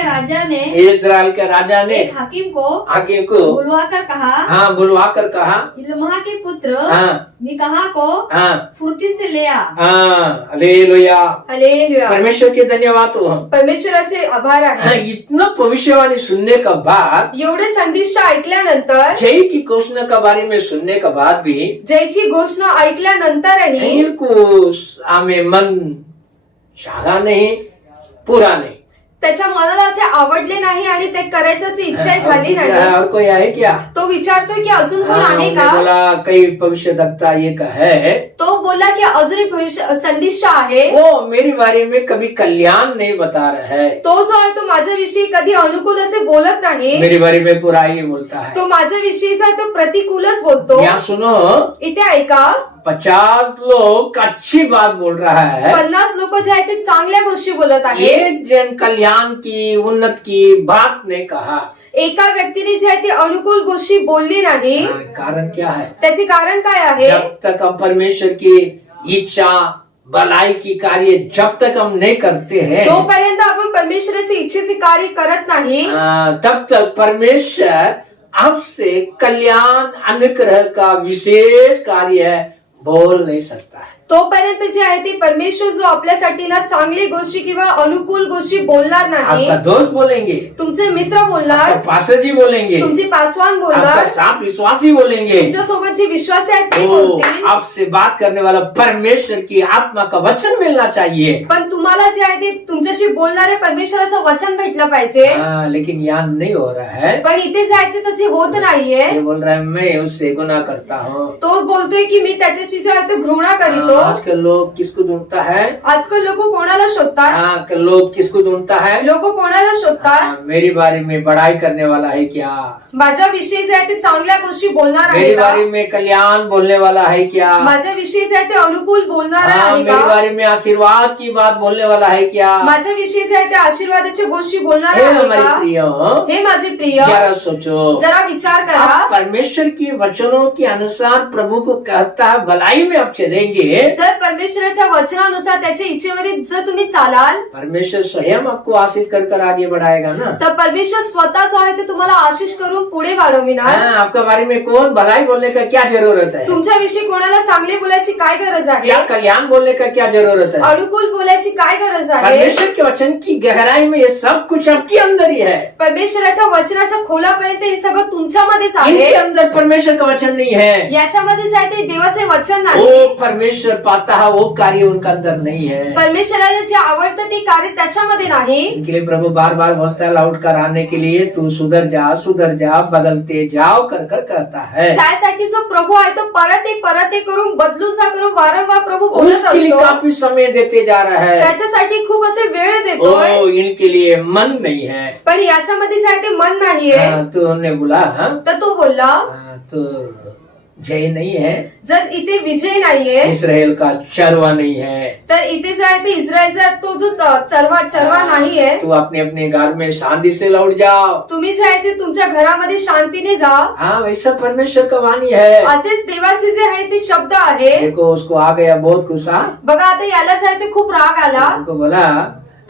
राजा ने एक हाकिम को बुलवाकर कहा, हाँ, बुलवाकर कहा, इलमा के पुत्र हाँ, मिकाहा को हाँ, फुर्ती से ले आ। हाँ, हालेलुया, हालेलुया, परमेश्वर के धन्यवाद हो, परमेश्वराचे आभार आहे। हाँ, इतना भविष्यवाणी सुनने का बाद, एवढे संदिष्ट ऐकल्यानंतर, जय की घोषणा के बारे में सुनने के बाद भी, जयची घोषणा ऐकल्यानंतरही बिल्कुल आम्ही मन शाळा नाही, पूरा नहीं। त्याच्या मनाला असे आवडले नाही आणि ते करायचं अशी इच्छा झाली नाही। और कोई आहे क्या? तो विचारतोय की अजून कोण आहे हमने का? बोला कई भविष्यवक्ता एक है, तो बोला की अजूनही भविष्य संदिष्ट आहे, वो मेरी बारे में कभी कल्याण नहीं बता रहा है, तो जो आहे तो माझ्याविषयी कधी अनुकूल असे बोलत नाही, मेरी बारे में बुरा ही बोलता है। तो माझ्याविषयीचा तो प्रतिकूलच बोलतो। यहाँ सुनो, इथे ऐका, 50 लोग अच्छी बात बोल रहा है, 50 लोक जे आहेत ते चांगल्या गोष्टी बोलत आहेत, एक जन कल्याण की उन्नत की बात ने कहा। एका व्यक्तीने जे आहे ते अनुकूल गोष्टी बोलली नाही। कारण क्या है? त्याचे कारण काय आहे? जब तक हम परमेश्वर की इच्छा भलाई की कार्य जब तक हम नहीं करते हैं, जोपर्यंत आपण परमेश्वराच्या इच्छेचे कार्य करत नाही, तब तक परमेश्वर आपसे कल्याण अनुग्रह का विशेष कार्य बोल नहीं सकता है। तोपर्यंत जे आहे ते परमेश्वर जो आपल्यासाठी ना चांगली गोष्टी किंवा अनुकूल गोष्टी बोलणार नाही। आपका दोस्त बोलेंगे, तुमचे मित्र बोलणार, पास्टर जी बोलेंगे, तुमचे पासवान बोलणार, आपका साथ विश्वासी बोलेंगे, तुमच्या सोबत जे विश्वासी आहेत ते बोलतील। आपसे बात करने वाला परमेश्वर की आत्मा का वचन मिलना चाहिए, पण तुम्हाला जे आहे ते तुमच्याशी बोलणारे परमेश्वराचं वचन भेटलं पाहिजे। लेकिन यहाँ नहीं हो रहा है। पण इथे जे आहे ते तसे होत नाहीये। ये बोल रहा है मैं उससे गुनाह करता हूँ, तो बोलतोय की मी त्याच्याशी जे आहे ते घृणा करीतो। आजकल लोग किसको ढूंढता है? आजकाल लोक कोणाला शोधतात? लोग किसको ढूंढता है? लोक कोणाला शोधतात? मेरी बारे में बड़ाई करने वाला है क्या? माझ्याविषयी जे आहे ते चांगल्या गोष्टी बोलणार आहे मेरी का? बारे में कल्याण बोलने वाला है क्या? माझ्याविषयी जे आहे ते अनुकूल बोलणार आहे का? मेरी बारे में आशीर्वाद की बात बोलने वाला है क्या? माझ्याविषयी जे आहे ते आशीर्वादाच्या गोष्टी बोलणार हे आहे हमारे का? प्रिय, हे माझे प्रिय, जरा सोचो, जरा विचार करा। आप परमेश्वर के वचनों के अनुसार प्रभु को कहता है भलाई में आप चलेंगे, जर परमेश्वराच्या वचनानुसार त्याच्या इच्छेमध्ये जर तुम्ही चालाल, परमेश्वर स्वयं आपको आशीष कर आगे बढ़ाएगा ना। तर परमेश्वर स्वतः जो आहे ते तुम्हाला आशीष करून पुढे वाढविणार। आपके बारे में कौन भलाई बोलने का क्या जरूरत है? तुमच्याविषयी कोणाला चांगले बोलायची काय गरज आहे? क्या कल्याण बोलने का क्या जरूरत है? अनुकूल बोलायची काय गरज आहे? परमेश्वर के वचन की गहराई में ये सब कुछ आपके अंदर ही है। परमेश्वराच्या वचनाच्या खोलापर्यंत हे सगळं तुमच्यामध्येच इनके आहे। अंदर परमेश्वर का वचन नहीं है, याच्यामध्ये जे ते देवाचे वचन वो नाही। परमेश्वर पाता है, वो कार्य उनका अंदर नहीं है। परमेश्वराला जे आवडतं ते कार्य त्याच्यामध्ये नाही। इनके लिए प्रभु बार बार बोलता है लौट कर आने के लिए तू सुधर जा बदलते जाओ कर कहता है। त्यासाठी जो प्रभू आहे तो परत एक करून बदलून जा करून वारंवार प्रभू बोलत उसके लिए असतो। काफी समय देते जा रहा है। त्याच्यासाठी खूप असे वेळ देतोय, इनके लिए मन नहीं है। पण याच्यामध्ये जे आहे ते मन नाहीये। तो उन्होंने बोला तर तो बोलला तो जय नहीं है, जर इथे विजय नाहीये, इसराइल का चरवा नहीं है, तर इथे जो आहे ते इस्रायलचा तो जो चरवा नाहीये। तू अपने अपने घर में शांति से लौट जाओ, तुम्ही जे आहे ते तुमच्या घरामध्ये शांतीने जा। हाँ वैसा परमेश्वर का वाणी है। असेच देवाचे जे आहे ते शब्द आहे। देखो उसको आ गया बहुत गुस्सा, बघा आता याला जे आहे ते खूप राग आला। उनको बोला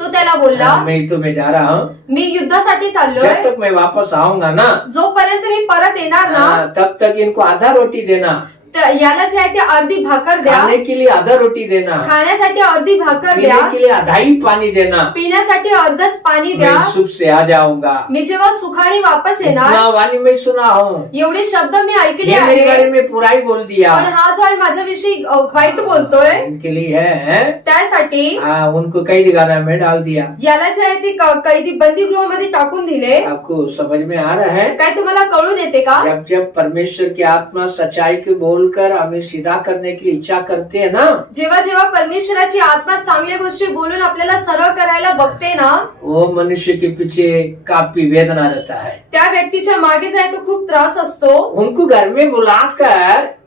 तो त्याला बोलला मैं तो मैं जा रहा हूँ, मी युद्धासाठी चाललोय, जब तक मैं वापस आऊंगा ना जोपर्यंत मी परत येणार ना तब तक इनको आधा रोटी देना, तर याला जे आहे ते अर्धी भाकर द्या, खाने के लिए आधा रोटी देना, खाण्यासाठी अर्धी भाकर पीने द्या, के लिए आधा ही पानी देना, पिण्यासाठी अर्धच पाणी द्या। मैं सुख से आ जाऊंगा। मी जेव्हा सुखाने वापस येणार, इतना वाणी मैं सुना हूँ, एवढे शब्द मी ऐकले ये मेरे बारे आहे, में पूरा ही बोल दिया। पण हा जो आहे माझ्याविषयी वाईट बोलतोय। इनके लिए है त्यासाठी उनको कैदी खाना में डाल दिया। याला जे आहे ते कैदी बंदीगृहामध्ये टाकून दिले। आपको समझ में आ रहा है? काय तुम्हाला कळून येते का? जब जब परमेश्वर की आत्मा सच्चाई को बोल बोलकर हमें सीधा करने की इच्छा करते हैं ना, जेव्हा जेव्हा परमेश्वराची आत्मा चांगल्या गोष्टी बोलून आपल्याला सरळ करायला बघते ना, वो मनुष्य के पीछे काफी वेदना रहता है। त्या व्यक्तीच्या मागे जाय तो खूप त्रास असतो। उनको घर में बुलाकर,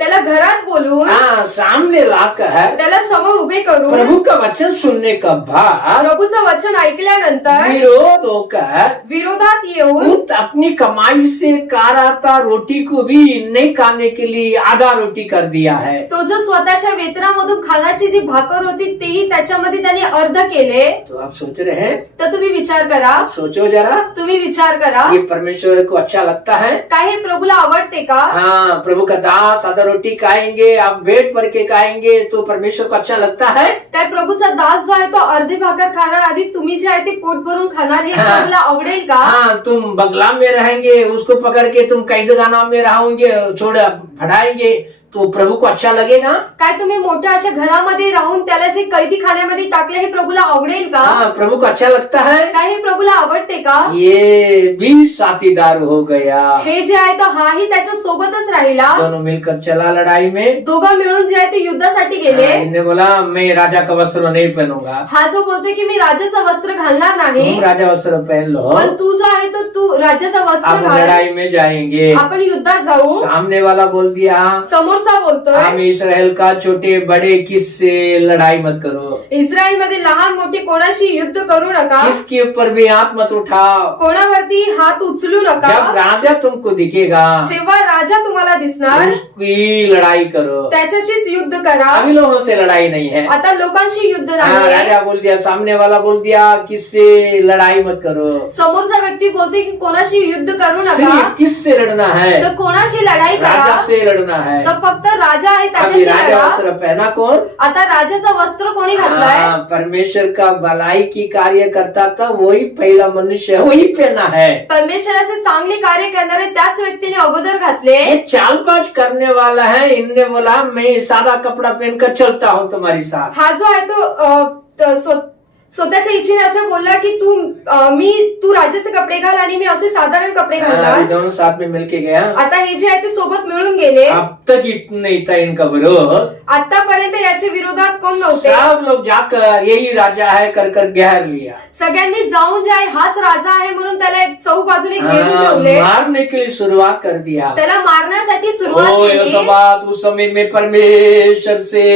त्याला घरात बोलून, सामने लाकर, त्याला समोर उभे करून, प्रभु का वचन सुनने का बाद प्रभूचं वचन ऐकल्यानंतर विरोध होकर, विरोधात येऊन, खुद अपनी कमाई से काराता रोटी को भी नहीं खाने के लिए आधा रोटी कर दिया है। तो जो स्वतःच्या वेतनामधून खाण्याची जी भाकर होती तेही त्याच्यामध्ये त्याने अर्ध केले। तो आप सोच रहे हैं, तर तुम्ही विचार करा, सोचो जरा, तुम्ही विचार करा, ये परमेश्वर को अच्छा लगता है? काय हे प्रभूला आवडते का? हाँ, प्रभु का दास आधा रोटी खाएंगे, आप पेट भर के खाएंगे तो परमेश्वर को अच्छा लगता है? काय प्रभूचा दास जो आहे तो अर्धी भाकर खाणार, आधी तुम्ही जे आहे ते पोट भरून खाणार, हे प्रभूला आवडेल का? हाँ, तुम बगला में रहेंगे, उसको पकड़ के तुम कैदखाना में रहोगे, छोड़ भड़ाएंगे, तो प्रभु को अच्छा लगेगा? काय तुम्ही मोठ्या अशा घरामध्ये राहून त्याला जे कैदी खाण्यामध्ये टाकले हे प्रभूला आवडेल का? हाँ, प्रभु को अच्छा लगता है? काय हे प्रभूला आवडते का? ये भी साथीदार हो गया, हे जे आहे तो हाही त्याच्या सोबतच राहिला, दोनों मिलकर चला लड़ाई में, दोघं मिळून जे आहे ते युद्धासाठी गेले। इन्हें बोला मैं राजा का वस्त्र नहीं पहनूंगा, हा जो बोलतोय की मी राजाचं वस्त्र घालणार नाही, तुम राजा वस्त्र पहन लो, पण तू जो आहे तो तू राजाचं वस्त्र आप घाल, लड़ाई में जाएंगे। आपण युद्धात जाऊ। सामने वाला बोल दिया, समोरचा बोलतोय, हम इस्राएल का छोटे बड़े किससे लड़ाई मत करो, इस्रायल मध्ये लहान मोठी कोणाशी युद्ध करू नका, किसके ऊपर भी हाथ मत उठाओ, कोणावरती हात उचलू नका, जब राजा तुमको दिखेगा जेव्हा राजा तुम्हाला दिसणार उसकी लड़ाई करो, त्याच्याशीच युद्ध करा। अभी लोगों से लड़ाई नहीं है। आता लोकांशी युद्ध हाँ, नाही, राजा बोल दिया, सामने वाला बोल दिया किससे लड़ाई मत करो, समोरचा व्यक्ती बोलतोय की कोणाशी युद्ध करू नका, सिर्फ किससे लड़ना है? तर कोणाशी लढाई राजा करा, से लड़ना है। तर फक्त राजा आहे अभी त्याच्याशी राजा लढा। वस्त्र पहना कौन? आता राजाचं वस्त्र कोणी घातलंय? हाँ, परमेश्वर का भलाई की कार्य करता था वही पहला मनुष्य है, वही पहना है। परमेश्वराचे चांगले कार्य करणारे त्याच व्यक्तीने अगोदर घातले। ये चालबाज करने वाला है, इनने बोला मैं सादा कपड़ा पहनकर चलता हूँ तुम्हारी साथ। हा जो आहे तो स्वतःच्या इच्छेने असं बोलला की तू राजाचे कपडे घाल आणि मी असे साधारण कपडे अभी घालणार। दोनों साथ में मिलके गया। आता हे जे आहे ते सोबत मिळून गेले। अब तक इतना ही था इनका विरोध, आतापर्यंत याच्या विरोधात कोण नव्हते। सब लोग जाकर यही राजा है कर कर घेर लिया, सगळ्यांनी जाऊन जाय हाच राजा आहे म्हणून त्याला चौ बाजूने घेरून ठेवले, मारने के लिए शुरुआत कर दिया। त्याला मारण्यासाठी सुरुवात ओ केली। यहोशपात उस समय में परमेश्वर से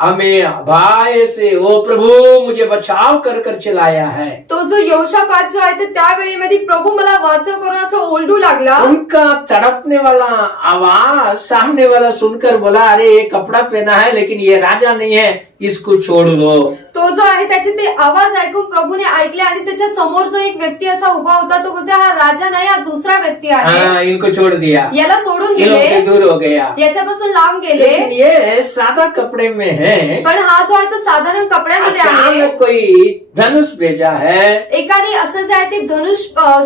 हमें भाई से ओ प्रभु मुझे बचाव कर कर चिल्लाया है। तो जो यहोशाफात जो आहे त्यावेळेमध्ये प्रभू मला वाचव करून असं ओरडू लागला। उनका तड़पने वाला आवाज सामने वाला सुनकर बोला, अरे ये कपड़ा पहना है लेकिन ये राजा नहीं है, इसको छोड़ दो। तो जो आहे त्याचे ते आवाज ऐकून प्रभूने ऐकले आणि त्याच्या समोर जो एक व्यक्ती असा उभा होता तो बोलतो हा राजा नाही, हा दुसरा व्यक्ती आहे। हाँ, इनको छोड़ दिया, याला सोडून इन लोगों से गेले, दूर हो गया। याच्यापासून लांब गेले। लेकिन ये सादा कपड़े में है, पण हा जो आहे तो साधारण कपड्यामध्ये आहे। अचानक कोई धनुष भेजा है, एकाने असं जे आहे ते धनुष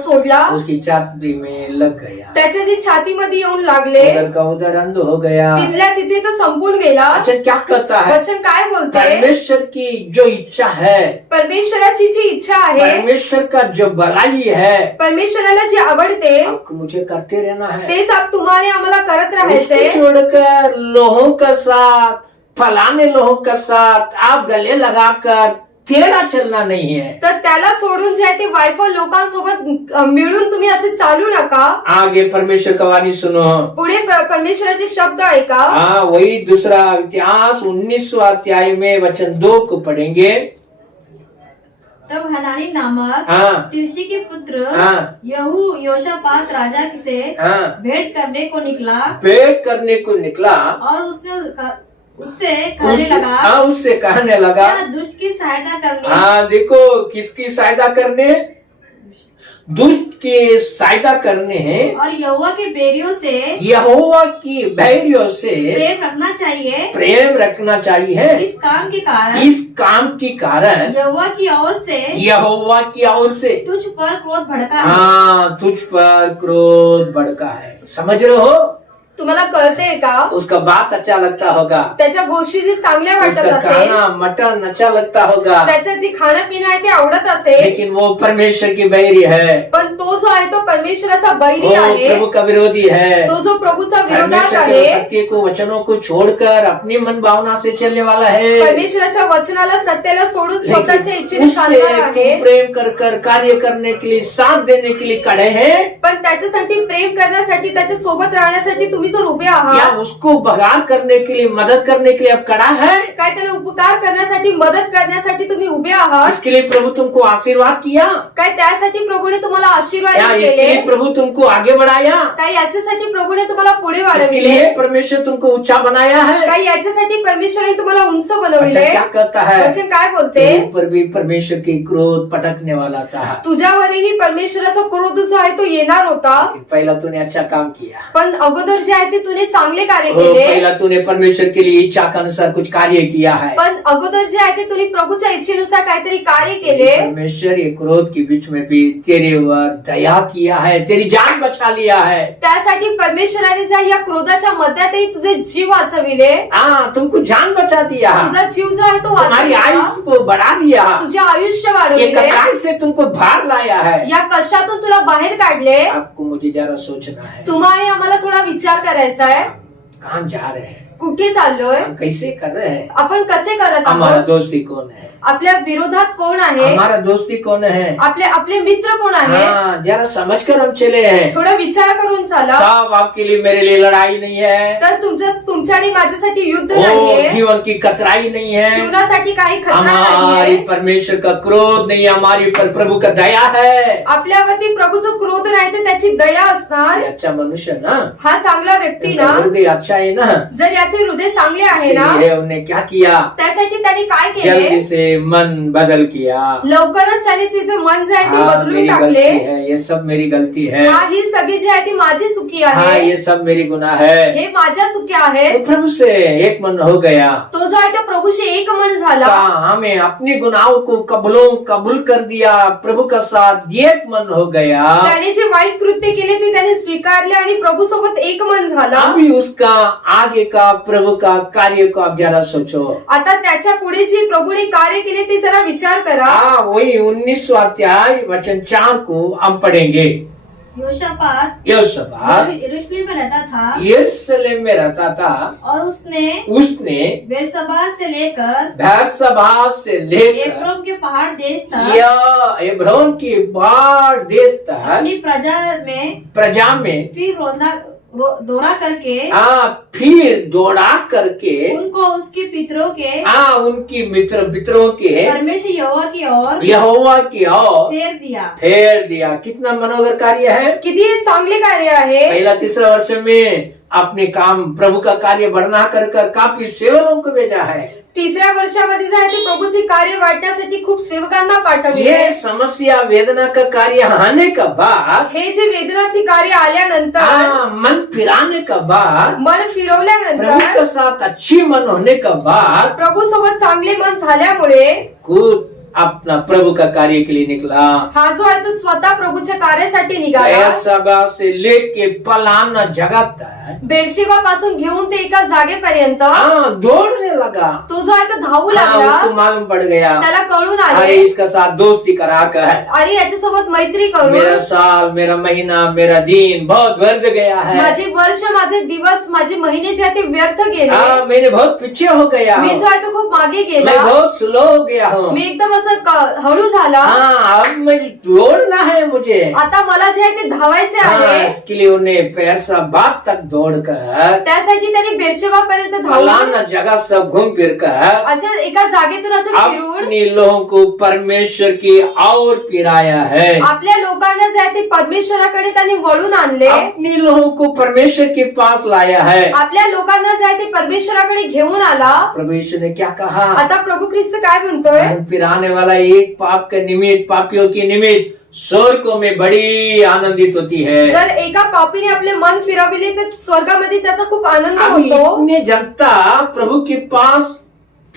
सोडला, उसकी छाती में लग गया, त्याच्या जी छातीमध्ये येऊन लागले, उधर का उधर अंध हो गया। तिथल्या तिथे तो संपून गेला। अच्छा क्या कहता है? वचन काय बोलते? परमेश्वर की जो इच्छा है, परमेश्वराची जी इच्छा आहे, परमेश्वर का जो भलाई है, परमेश्वराला जी आवडते आपको मुझे करते रहना है। तेच आप तुम्हाला आम्हाला करत उसको राहायचंय। छोड़कर लोगों का साथ, फलाने लोगों का साथ आप गले लगाकर टेढ़ा चलना नहीं है। तर त्याला सोडून जे आहे ते वायफळ लोकांसोबत मिळून तुम्ही असे चालू नका। आगे परमेश्वर का वाणी सुनो, पुढे परमेश्वराचे शब्द ऐका। हाँ, वही दूसरा इतिहास 19वां अध्याय में वचन 2 को पढ़ेंगे। तब हनानी नामक तिर्शी के पुत्र यहोशापात राजा से भेंट करने को निकला और उससे कहने लगा दुष्ट की सहायता करने। हाँ, देखो किसकी सहायता करने? दुष्ट की सहायता करने हैं और यहोवा के बैरियों से प्रेम रखना चाहिए। इस काम के कारण यहोवा की ओर से तुझ पर क्रोध भड़का है। हाँ, तुझ पर क्रोध भड़का है। समझ रहे हो? तुम्हाला कळतेय का? उसका बात अच्छा लगता होगा, त्याच्या गोष्टी जी चांगल्या वाटत उसका असेल, खाना मटन अच्छा लगता होगा, त्याचं जी खाणं पिणं आहे ते आवडत असेल, लेकिन वो परमेश्वर की बैरी है। पण तो जो आहे तो परमेश्वराचा बैरी वो आहे, प्रभु का विरोधी है, तो जो प्रभूचा विरोधात परमेश्वर के आहे, सत्य को वचनों को छोड़कर अपनी मन भावना से चलने वाला है, परमेश्वराच्या वचनाला सत्याला सोडून स्वतःच्या इच्छेने उससे चालणार आहे. तुम प्रेम कर कर कार्य करने के लिए, साथ देने के लिए खड़े हैं, पण त्याच्यासाठी प्रेम करण्यासाठी, त्याच्या सोबत राहण्यासाठी तुम्ही जर उभे या आहात, उसको बगार करने के लिए, मदद करने के लिए अब खड़ा है, काय त्याला उपकार करण्यासाठी, मदत करण्यासाठी तुम्ही उभे आहात, इसके लिए प्रभु तुमको आशीर्वाद किया, काय त्यासाठी प्रभूने तुम्हाला या आशीर्वाद इसके केले, लिए प्रभु तुमको आगे बढ़ाया, काय याच्यासाठी प्रभूने तुम्हाला पुढे इसके वाढविले, लिए परमेश्वर तुमको ऊंचा बनाया है। काय याच्यासाठी परमेश्वराने तुम्हाला उंच अच्छा बनवले. क्या कहता है, वचन काय बोलते, तुम पर भी परमेश्वर की क्रोध पटकने वाला था, तुझ्यावरही परमेश्वराचा क्रोध जो आहे तो येणार होता, लेकिन पहला तूने अच्छा काम किया, पण अगोदर जे आहे ते तुने चांगले कार्य हो, केले, पहला तूने परमेश्वर के लिए इच्छा के अनुसार कुछ कार्य किया है, पण अगोदर जे आहे ते तुम्ही प्रभूच्या इच्छेनुसार काहीतरी कार्य केले. परमेश्वर ये क्रोध के बीच में भी तेरे वर दया किया है, तेरी जान बचा लिया है, त्यासाठी परमेश्वराने ज्या या क्रोधाच्या मध्यातही तुझे जीव वाचविले, हाँ तुमको जान बचा दिया, तुझा जीव जो आहे तो तुम्हारी वाचविला, आयुष को बढ़ा दिया, तुझे आयुष्य ये वाढविले, कटाई से तुमको बाहर लाया है। या कशातून तुला बाहेर काढले. आपको मुझे जरा सोचना है, तुम्हाला आम्हाला थोडा विचार करायचा आहे, कहाँ जा रहे हैं, कुठे चाललोय, हम कैसे कर रहे हैं, आपण कसे करत हमारा आहोत, दोस्ती कौन है, आपल्या विरोधात कोण आहे, हमारा दोस्ती कौन है, आपले आपले मित्र कोण आहे, हाँ जरा समझ कर हम चले हैं, थोडा विचार करून चाला. तब आपके लिए मेरे लिए लड़ाई नहीं है, तर तुमच्या आणि माझ्यासाठी युद्ध ओ, नाहीये, जीवन की कतराई नहीं है, जीवनासाठी काही खतरा हमारी नाहीये, परमेश्वर का क्रोध नहीं, हमारी पर प्रभु का दया है। आपल्यावरती प्रभूचं क्रोध नाही तर त्याची दया असणार. ये अच्छा मनुष्य ना, हा चांगला व्यक्ती इनका ना, हृदय अच्छा है ना, जर याचे हृदय चांगले आहे ना, इसलिए उन्हें क्या किया, त्यासाठी त्यांनी काय जल्दी केले, से मन बदल किया, लवकरच त्याने तिचे मन जे आहे ते हाँ बदलून मेरी टाकले. गलती है, ये सब मेरी गलती है, हा ही सगळी जी आहे ती माझी चुकी हाँ आहे, ये सब मेरी गुनाह है, हे माझ्या चुक्या तो आहेत. प्रभु से एक मन हो गया, तो जो आहे तो प्रभूशी एक मन झाला, हमें अपने गुनाहों को कबूल कर दिया, प्रभु का साथ एक मन हो गया, त्याने जे वाईट कृत्य केले ते त्याने स्वीकारले आणि प्रभू सोबत एक मन झाला. अभी उसका आगे का प्रभु का कार्य को आप जरा सोचो, आता त्याच्या पुढे जे प्रभूने कार्य केले ते जरा विचार करा. हाँ वही 19वां अध्याय वचन 4 को हम पढ़ेंगे। योशापात यरूशलेम में रहता था, यरूशलेम में रहता था, और उसने बेरसबा से लेकर एप्रोन के पहाड़ देश तक, एब्रोन की पहाड़ देश तक अपनी प्रजा में फिर दौरा करके, फिर दौड़ा करके उनको उसके पितरों के, उनकी पितरों के परमेश्वर यहोवा की ओर फेर दिया। कितना मनोहर कार्य है, किती चांगले कार्य आहे. पहला 3 वर्ष में अपने काम प्रभु का कार्य बढ़ना कर काफी सेवकों को भेजा है। 3ऱ्या वर्षामध्ये जे आहे ते प्रभूचे कार्य वाटण्यासाठी खूप सेवकांना पाठवले. ये समस्या वेदना का कार्य आने का बाद, हे जे वेदनाचे कार्य आल्यानंतर, मन फिराने का बाद, मन प्रभु फिरवल्यानंतर, के साथ अच्छी मन होने का बाद, प्रभू सोबत चांगले मन झाल्यामुळे खुद अपना प्रभु का कार्य के लिए निकला। हा जो आहे तो स्वतः प्रभूच्या कार्यासाठी निघाला. बेरशेबा से लेके पलाना जगह तक बेरशेबा पासून घेऊन ते एका जागेपर्यंत दौड़ने लगा। तो जो आहे तो धावू लागला. उसको मालूम पड़ गया, त्याला कळून अरे आले, इसका साथ दोस्ती करा कर, अरे याच्यासोबत मैत्री मेरा करून साल, मेरा महीना, मेरा दिन बहुत व्यर्थ गया है, माझे वर्ष, माझे दिवस, माझे महिने जे आहे ते व्यर्थ गेले. मैंने बहुत पीछे हो गया मी हूँ, जो आहे तो खूप मागे मैं गेला, बहुत स्लो हो गया हूँ, मी एकदम असं हळू झाला. अब मुझे दौड़ना है मुझे। आता मला जे आहे ते धावायचे आहे. इसके लिए उन्हें बेरशेबा तक दौड़कर त्यासाठी त्यांनी बेरशेबा पर्यंत धावून फलाना जगह सब घूम फिर कर अशा एका जागेतून असं फिरून अपने लोगों को परमेश्वर की ओर फिराया है। आपल्या लोकांना जे आहे ते परमेश्वराकडे त्यांनी वळून आणले, अपने लोगों को परमेश्वर के पास लाया है। आपल्या लोकांना जे आहे ते परमेश्वराकडे घेऊन आला. प्रभु यीशु ने क्या कहा, आता प्रभू ख्रिस्त काय म्हणतोय, मन फिराने वाला एक पाप के निमित्त, पापियों के निमित्त स्वर्गों में बड़ी आनंदित होती है। जर एका पापीने आपले मन फिरविले तर स्वर्गामध्ये त्याचा खूप आनंद अभी होतो. इतने जनता प्रभु के पास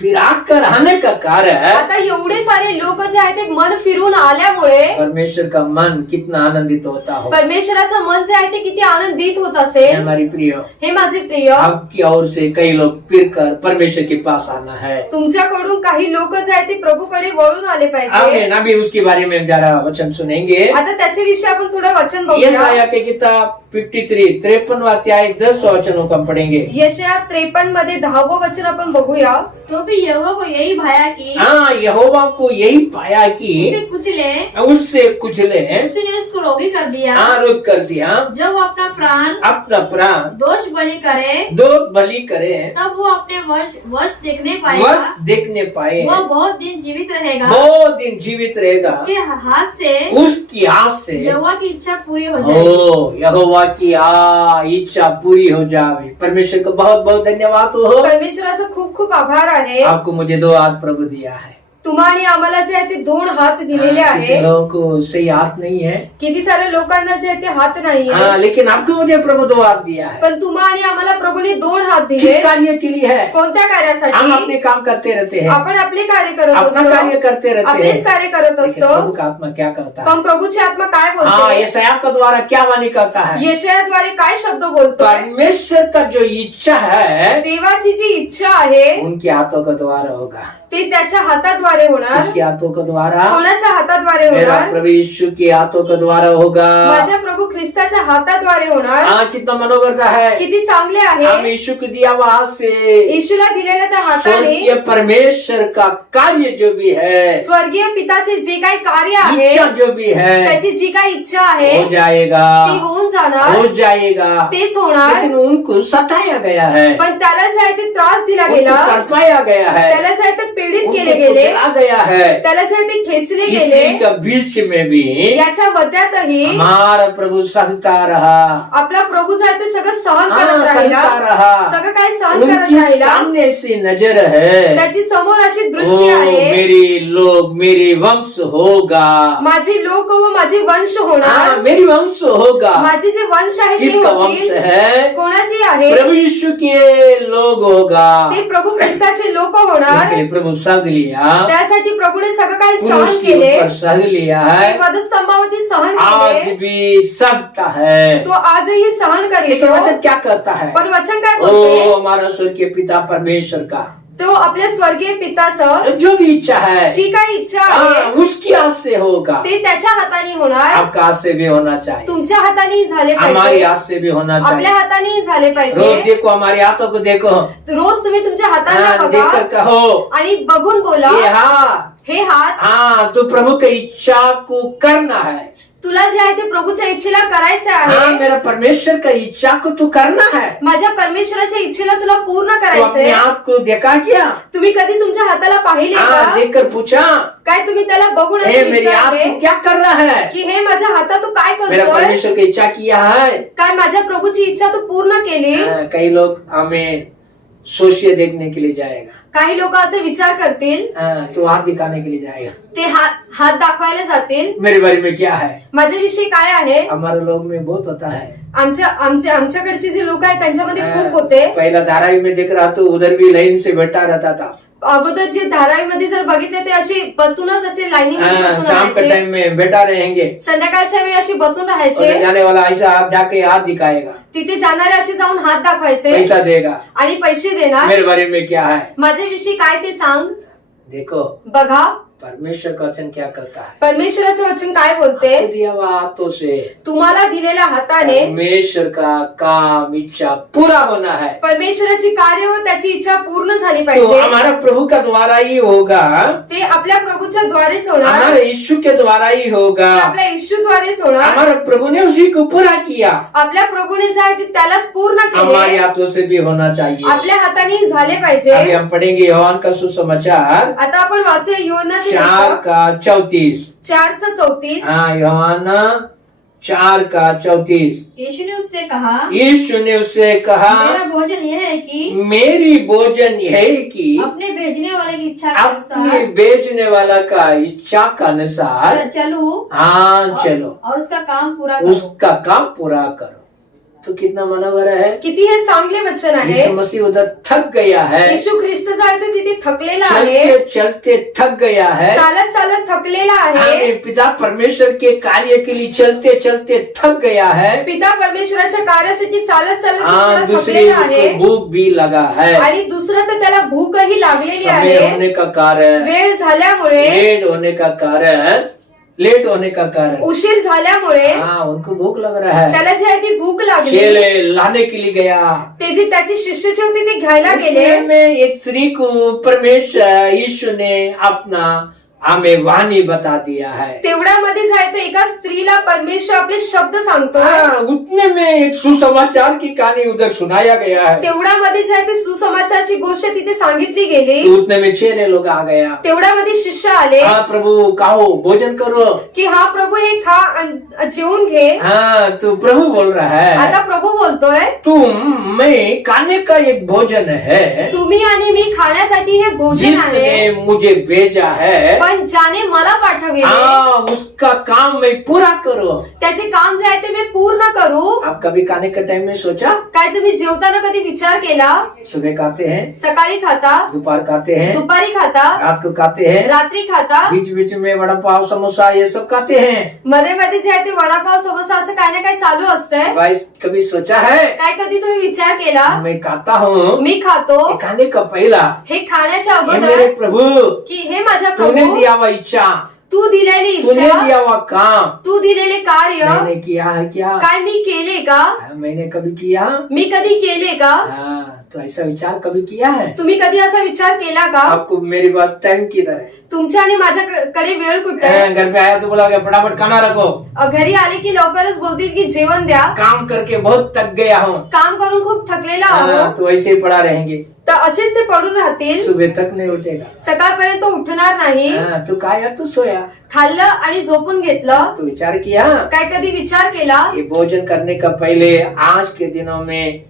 फिराक कर आने का कारण आता एवढे सारे लोक जे आहेत ते मन फिरून आल्यामुळे परमेश्वर का मन कितना आनंदित होता हो। परमेश्वराचं मन जे आहे ते किती आनंदित होत असेल। हमारी प्रिय, हे माझे प्रिय, आपकी ओर से कई लोग फिर कर परमेश्वर के पास आना है। तुमच्याकडून काही लोक जे आहेत ते प्रभूकडे वळून आले पाहिजे। आमीन। अभी उसके बारे में जरा वचन सुनेंगे। आता त्याच्याविषयी आपण थोडं वचन बघूया। यशाया के किताब 53 53वां अध्याय 10 वचनों को हम पढ़ेंगे। यशाया 53 मध्ये 10वं वचन आपण बघूया। तो भी यहोवा को यही भाया कि हाँ, यहोवा को यही पाया कि उससे कुचले उसने उसको रोगी कर दिया। हाँ, रोग कर दिया। जब वो अपना प्राण दोष बलि करे तब वो अपने वश देखने पाएगा। वश देखने पाए वो बहुत दिन जीवित रहेगा। उसके उसकी हाथ से यहोवा की इच्छा पूरी हो जाएगी। ओ यहोवा की इच्छा पूरी हो जाए। परमेश्वर को बहुत बहुत धन्यवाद हो। परमेश्वराचं खूप खूप आभार आहे। आपको मुझे 2 हाथ प्रभु दिया है। तुम्हाला आम्हाला जे आहे ते 2 हात दिलेले आहे। लोगों को सही हाथ नहीं है, किती सारे लोकांना जे आहे ते हात नाही हाँ, आहे। लेकिन आपको मुझे प्रभु 2 हाथ दिया है। पण तुम्हाला आम्हाला प्रभूने 2 हात दिले। किस कार्य के लिए है? कोणत्या हम कार्यासाठी? अपने काम करते रहते हैं, आपण आपले कार्य करत अपना असतो, कार्य करते रहते आपलेच हैं, कार्य करत लेकिन असतो। प्रभु का आत्मा क्या करता है? पण प्रभूची आत्मा काय हाँ, बोलते? यशायाह का द्वारा क्या वाणी करता है? यशायाद्वारे काय शब्द बोलतोय? परमेश्वर का जो इच्छा है देवाची जी इच्छा आहे उनके हाथों का द्वारा होगा। ते त्याच्या हाताद्वारे होणार। उसके हाथों का द्वारा, कोणाच्या हाताद्वारे मेरा होणार? प्रभु यीशु के हाथों का द्वारा होगा। माझ्या प्रभू ख्रिस्ताच्या हाताद्वारे होणार। हाँ, कितना मनोगत है। किती चांगले हम आहे। यीशु को दिया हुआ हाथ से येशूला दिलेल्या त्या हाताने स्वर्गीय परमेश्वर का कार्य जो भी है, स्वर्गीय पिताचे जे काही कार्य आहे, इच्छा जो भी है, त्याची जी काही इच्छा आहे हो जाएगा, ती होऊन जाणार, हो जाएगा। तेच होणार। लेकिन उनको सताया गया है, पण त्याला जे आहे ते त्रास दिला उनको गेला, तड़पाया गया है, त्याला जे आहे ते पीडित उनको केले गेले, कुचला गया है। त्याला जे आहे ते खेचले गेले। इसी का बीच में भी याच्या मध्यातही हमारा प्रभु सहता रहा, आपला प्रभू जे आहे ते सगळं सहन हाँ, करत राहिला, सहता रहा। सगळं काही सहन करत उनकी राहिला। सामने से नजर है, त्याची समोर अशी ओ दृश्य आहे, मेरे लोग मेरे वंश होगा। माझी लोक व माझे वंश हाँ, होणार। मेरी वंश होगा। माझे जे वंश आहे ते किसका वंश होतील। है? कोणाची आहे? प्रभु यीशु के लोग होगा। ते प्रभू ख्रिस्ताचे लोक होणार। इसके लिए प्रभु सह लिया, त्यासाठी प्रभूने सगळं काही क्रूस सहन के केले, ऊपर सह लिया ते है, वधस्तंभावरती सहन आज केले, भी सहता है। तो आजही सहन लेकिन करीतो। वचन क्या करता है? पण वचन काय ओ बोलते? हमारा स्वर्गीय पिता परमेश्वर का तो आपल्या स्वर्गीय पिताचं जो भी इच्छा है, जी काही इच्छा हाँ, आहे उसकी हाथ से होगा। ते त्याच्या हाताने होणार। आपका हाथ से भी होना चाहिए, तुमच्या हाताने झाले हमारे पाहिजे, हाथ से भी होना आपल्या चाहिए। हाताने झाले रोज पाहिजे। देखो, हमारे हाथों को देखो, रोज तुम्ही तुमच्या हातांना हाँ, बघा देखकर कहो आणि बघून बोला, ये हाँ, हे हात हाँ, तो प्रभु की इच्छा को करना है। तुला जे आहे ते प्रभूच्या इच्छेला करायचं हाँ, आहे। मेरा परमेश्वर का इच्छा को तू करना है। माझ्या परमेश्वराच्या इच्छेला तुला पूर्ण तो अपने करायचंय। हाथ को देखा क्या? तुम्ही कधी तुमच्या हाताला पाहिले हाँ, का? देखकर पूछा, काय तुम्ही त्याला बघून हे असं मेरे हाथ विचारले को क्या कर रहा है? की हे माझ्या हातात तू काय मेरा करतोय? परमेश्वर की इच्छा किया है। काय माझ्या प्रभूची इच्छा तू पूर्ण केली? हाँ, कई लोग हमें सोचिए देखने के लिए जाएगा, काही लोक असे विचार करतील, हाँ, तो हाथ दिखाने के लिए जाएगा, ते हात दाखवायला जातील, मेरे बारे में क्या है? माझ्याविषयी काय आहे? हमारे लोग में बहुत होता है। आमच्याकडचे जे लोक आहेत त्यांच्यामध्ये हाँ, खूप होते। पहला धारावी में देख रहा तो उधर भी लाइन से बैठा रहता था। अगोदर जे धारावीमध्ये जर बघितले ते अशी बसूनच असे लाईनीमध्ये हाँ, बसून शाम के राहायचे, टाइम में बैठा रहेंगे, संध्याकाळच्या वेळी अशी बसून राहायचे, उधर जाने वाला ऐसा हाथ जाके हाथ दिखाएगा, तिथे जाणारे असे जाऊन हात दाखवायचे पैसा देगा, आणि पैसे देणार। मेरे बारे में क्या है? माझ्याविषयी काय ते सांग। देखो बघा परमेश्वर का वचन क्या करता है। परमेश्वराचं वचन काय बोलते, आपको दिया हुआ हाथों से तुम्हाला दिलेल्या हाताने परमेश्वर का काम इच्छा पूरा होना है। परमेश्वराची कार्य व त्याची इच्छा पूर्ण झाली तो पाहिजे। हमारा प्रभु का द्वारा ही होगा, ते आपल्या प्रभूच्या द्वारेच होणार, हमारे यीशु के द्वारा ही होगा। ते आपल्या येशूद्वारेच होणार। हमारे प्रभु ने उसी को पूरा किया, आपल्या प्रभूने जे आहे ते त्यालाच पूर्ण हमारे केले, हाथों से भी होना चाहिए। आपल्या हाताने झाले अभी पाहिजे। हम पढ़ेंगे योहान का सुसमाचार आता आपण वाचूया योनाचे 4 का 34। 4:34। हाँ, योहान 4 का 34। यीशु ने उससे कहा, यीशु ने उससे कहा, मेरा भोजन यह है कि मेरी भोजन यह है कि अपने भेजने वाले की इच्छा के अपने अनुसार बेचने वाला का इच्छा का अनुसार चलूं हाँ चलो और उसका काम पूरा करो। उसका काम पूरा करो। तो कितना मनोहर है। किती हे चांगले वचन आहे। यीशु मसीह उधर थक गया है, येशू ख्रिस्त जो आहे तो तिथे थकलेला आहे, चलते चलते थक गया है। चालत चालत थकलेला आहे, आमीन। पिता परमेश्वर के कार्य के लिए चलते चलते थक गया है। पिता परमेश्वराच्या कार्यासाठी चालत चालत हाँ, तो दूसरी थकलेला आहे, उसको भूख भी लगा है। आणि दुसरं तर त्याला भूकही लागलेली समय आहे। होने का कारण, वेळ झाल्यामुळे, लेट होने का कारण, उशीर झाल्यामुळे हाँ, उनको भूख लग रहा है। त्याला जी आहे ती भूक लागली। चेले लाने के लिए गया, ते जी त्याची शिष्य जे होते ते घ्यायला गेले। उतने में एक स्त्री को परमेश्वर यीशु ने अपना हमें वाणी बता दिया है। तेवढ्यामध्ये जाय तो एका स्त्रीला परमेश्वर आपले शब्द सांगतो। उतने में एक सुसमाचार की कहानी उधर सुनाया गया है। तेवढ्यामध्ये जे आहे ते सुसमाचारची गोष्ट तिथे सांगितली गेली। तो उतने में चेले लोग आ गया, तेवढ्यामध्ये शिष्य आले, हाँ प्रभु खाओ भोजन करो, की हा प्रभू हे खा जेवून घे। हाँ तो प्रभु बोल रहा है, आता प्रभू बोलतोय, मैं खाने का एक भोजन है, तुम्ही आणि मी खाण्यासाठी हे भोजन आहे, जिसने मुझे भेजा है, पण ज्याने मला पाठविले उसका काम मैं पूरा करो। त्याचे काम जे आहे ते मी पूर्ण करू। आप कभी खाने के टाइम में सोचा? काय तुम्ही जेवताना कधी विचार केला? सुबह खाते हैं, सकाळी खाता, दोपहर खाते हैं, दुपारी खाता, रात को खाते हैं, रात्री खाता, बीच बीच में वड़ा पाव समोसा ये सब खाते हैं। मध्ये मध्ये जे आहे ते वडापाव समोसा असं काय ना काय चालू असतंय। भाई कभी सोचा है? काय कधी तुम्ही विचार केला? मैं खाता हूँ, मी खातो, खाने का पहला, हे खाण्याच्या ये अगोदर मेरे प्रभु की हे माझ्या तूने प्रभू, दिया हुआ इच्छा, तू दिलेली तूने इच्छा, दिया हुआ काम तू दिलेले कार्य मैंने किया है क्या? काय मी केले का? मैंने कभी किया? मी कधी केले का? हाँ, तो ऐसा विचार कभी किया है? तुम्ही कधी असा विचार केला का? आपको मेरे पास टाइम किधर है? तुमच्या आणि माझ्याकडे वेळ कुठे आहे? घर पे आया तो बोला फटाफट खाना रखो, घरी आले की लवकरच बोलतील की जेवण द्या, काम करके बहुत थक गया हूँ। काम करून खूप थकलेला आहोत, तो ऐसे ही पड़ा रहेंगे, तर असेच ते पडून राहतील, सुबह तक नहीं उठेगा। सकाळपर्यंत उठणार नाही। तू खाया तो सोया, खाल्लं आणि झोपून घेतलं, तो विचार किया? काय कधी विचार केला? ये भोजन करने का पहले आज के दिनों में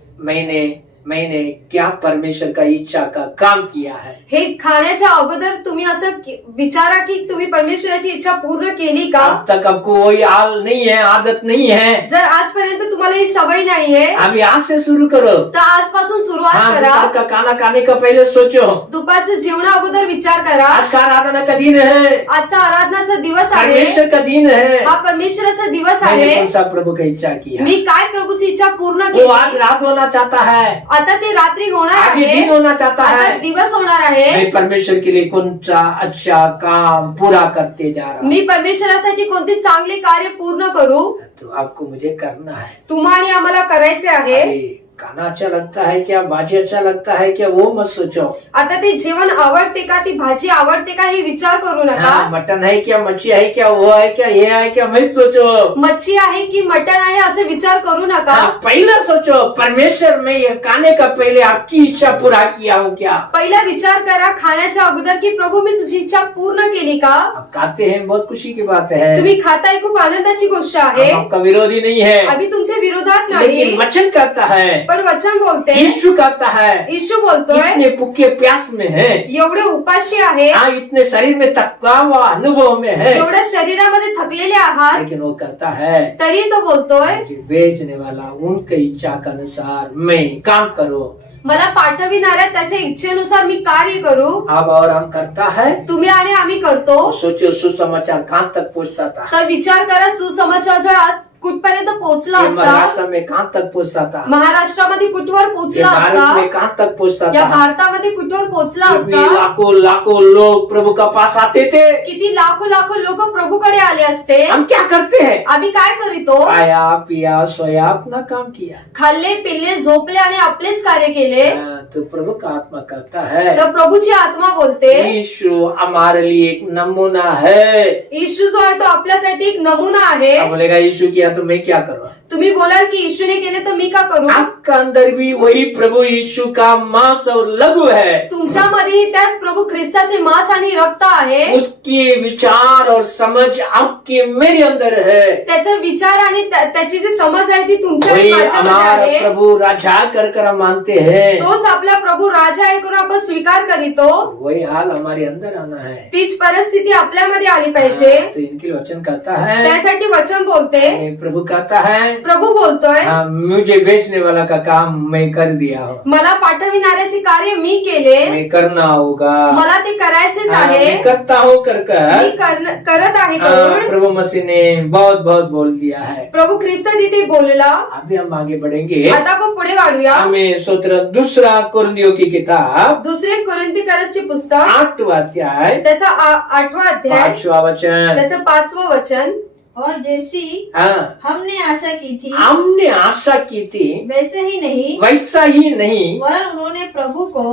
मैंने क्या परमेश्वर का इच्छा का काम किया है? हे खाण्याच्या अगोदर तुम्ही असं विचारा की तुम्ही परमेश्वराची इच्छा पूर्ण केली का? अब तक आपको वही हाल नहीं है, आदत नहीं है, जर आजपर्यंत तुम्हाला ही सवय नाहीये, अभी आज से शुरू करो। तर आजपासून सुरुवात करा। दोपहर का खाना खाने का पहले सोचो, दुपारचं जेवणा अगोदर विचार करा, आज का आराधना का दिन है, आजचा आराधनाचा दिवस आहे, परमेश्वर का दिन है, हा परमेश्वराचा दिवस मैंने आहे, कौन सा प्रभु की इच्छा किया? मी काय प्रभूची इच्छा पूर्ण वो आज केली? रात होना चाहता है, आता ते रात्री होणार आगे आहे, दिन होना चाहता आता है। दिवस होणार आहे। मैं परमेश्वर के लिए कौन सा अच्छा काम पूरा करते जा रहा हूँ, मी परमेश्वरासाठी कोणते चांगले कार्य पूर्ण करू, तो आपको मुझे करना है। तुम्हा आणि आम्हाला करायचे आहे। अरे, खाना अच्छा लगता है क्या, भाजी अच्छा लगता है क्या, वो मत सोचो। आता ते जेवण आवडते का, ती भाजी आवडते का, हे विचार करू नका। मटन है क्या, मच्छी है क्या, वो है क्या, ये है क्या, मत सोचो। मच्छी आहे की मटन आहे असे विचार करू नका। पहला सोचो परमेश्वर में ये खाने का पहले आपकी इच्छा पूरा किया हूँ क्या? पहिला विचार करा खाण्याच्या अगोदर की प्रभू मी तुझी इच्छा पूर्ण केली का? आप खाते हैं, बहुत खुशी की बात है, तुम्ही खाताय, खूप आनंदाची गोष्ट आहे, आपका विरोधी नहीं है, आम्ही तुमच्या विरोधात लेकिन नाही, वचन कहता है, पण वचन बोलते, यीशु कहता है, यीशु बोलतोय इतने भूखे प्यास में है, एवढे उपाशी आहे, इतने शरीर में थका हुआ अनुभव में है, एवढ्या शरीरामध्ये थकलेले आहात, लेकिन वो कहता है तरी तो बोलतोय मुझे बेचने वाला उनके इच्छा के अनुसार मैं काम करो। मला पाठविणाऱ्या त्याच्या इच्छेनुसार मी कार्य करू। अब और हम करता है, तुम्ही आणि आम्ही करतो, सोचो सुसमाचार कहाँ तक पहुँचता था, तर विचार करा सुसमाचार जर आज कुठपर्यंत पोहोचला ये असता, महाराष्ट्र में कहाँ तक पहुँचता था, महाराष्ट्रामध्ये कुठवर ये पोहोचला भारत असता, में कहाँ तक पहुँचता या था। भारतामध्ये कुठवर पोहोचला कितने असता, लाखों लाखों लोग प्रभु का पास आते थे, किती लाखो लाखो लोक प्रभूकडे आले असते। हम क्या करते हैं? आम्ही काय करीतो? खाया पिया सोया अपना काम किया, खाल्ले पिल्ले झोपले आणि आपलेच कार्य केले। तो प्रभु का आत्मा कहता है, तर प्रभूची आत्मा बोलते यीशु हमारे लिए एक नमूना है। येशू जो आहे तो आपल्यासाठी एक नमुना आहे। अब बोलेगा यीशु किया तो मैं क्या करूँ? तुम्ही बोलाल की येशूने केले तर मी का करू? आपका अंदर भी वही प्रभु यीशु का मांस और लहू है, तुमच्यामध्येही त्याच प्रभु ख्रिस्ताचे मांस आणि रक्त आहे, उसके विचार और समझ आपके मेरे अंदर है। त्याचा विचार आणि त्याची जी समज आहे ती तुमच्या वही माझ्यामध्ये हमारा आहे। प्रभु राजा कर हम मानते हैं, तोच आपला प्रभू राजा आहे करून आपण स्वीकार करीतो। वही हाल हमारे अंदर आना है। तीच परिस्थिती आपल्यामध्ये आली पाहिजे। तो इनके वचन कहता है, त्यासाठी वचन बोलते मैं प्रभु कहता है, प्रभु बोलतोय, हाँ, मुझे बेचने वाला का काम मैं कर दिया हूँ, मला पाठविणाऱ्याचे कार्य मी केले, मैं करना होगा, मला ते करायचेच आहे, मैं करता हूँ कर मी करत आहे करून. प्रभु मसीह ने बहुत बहुत बोल दिया है. प्रभू ख्रिस्त तिथे बोलला. अभी हम आगे बढ़ेंगे. आता आपण पुढे वाढूया. हमें स्तोत्र दूसरा कोरिन्थियों की किताब दुसरे कोरिन्थीकरांचे पुस्तक 8वां अध्याय त्याचा 8वां अध्याय 5वां वचन. त्याचं 5वं वचन. और जैसी हमने आशा की थी, हमने आशा की थी, वैसे ही नहीं, वैसा ही नहीं, वरन उन्होंने प्रभु को,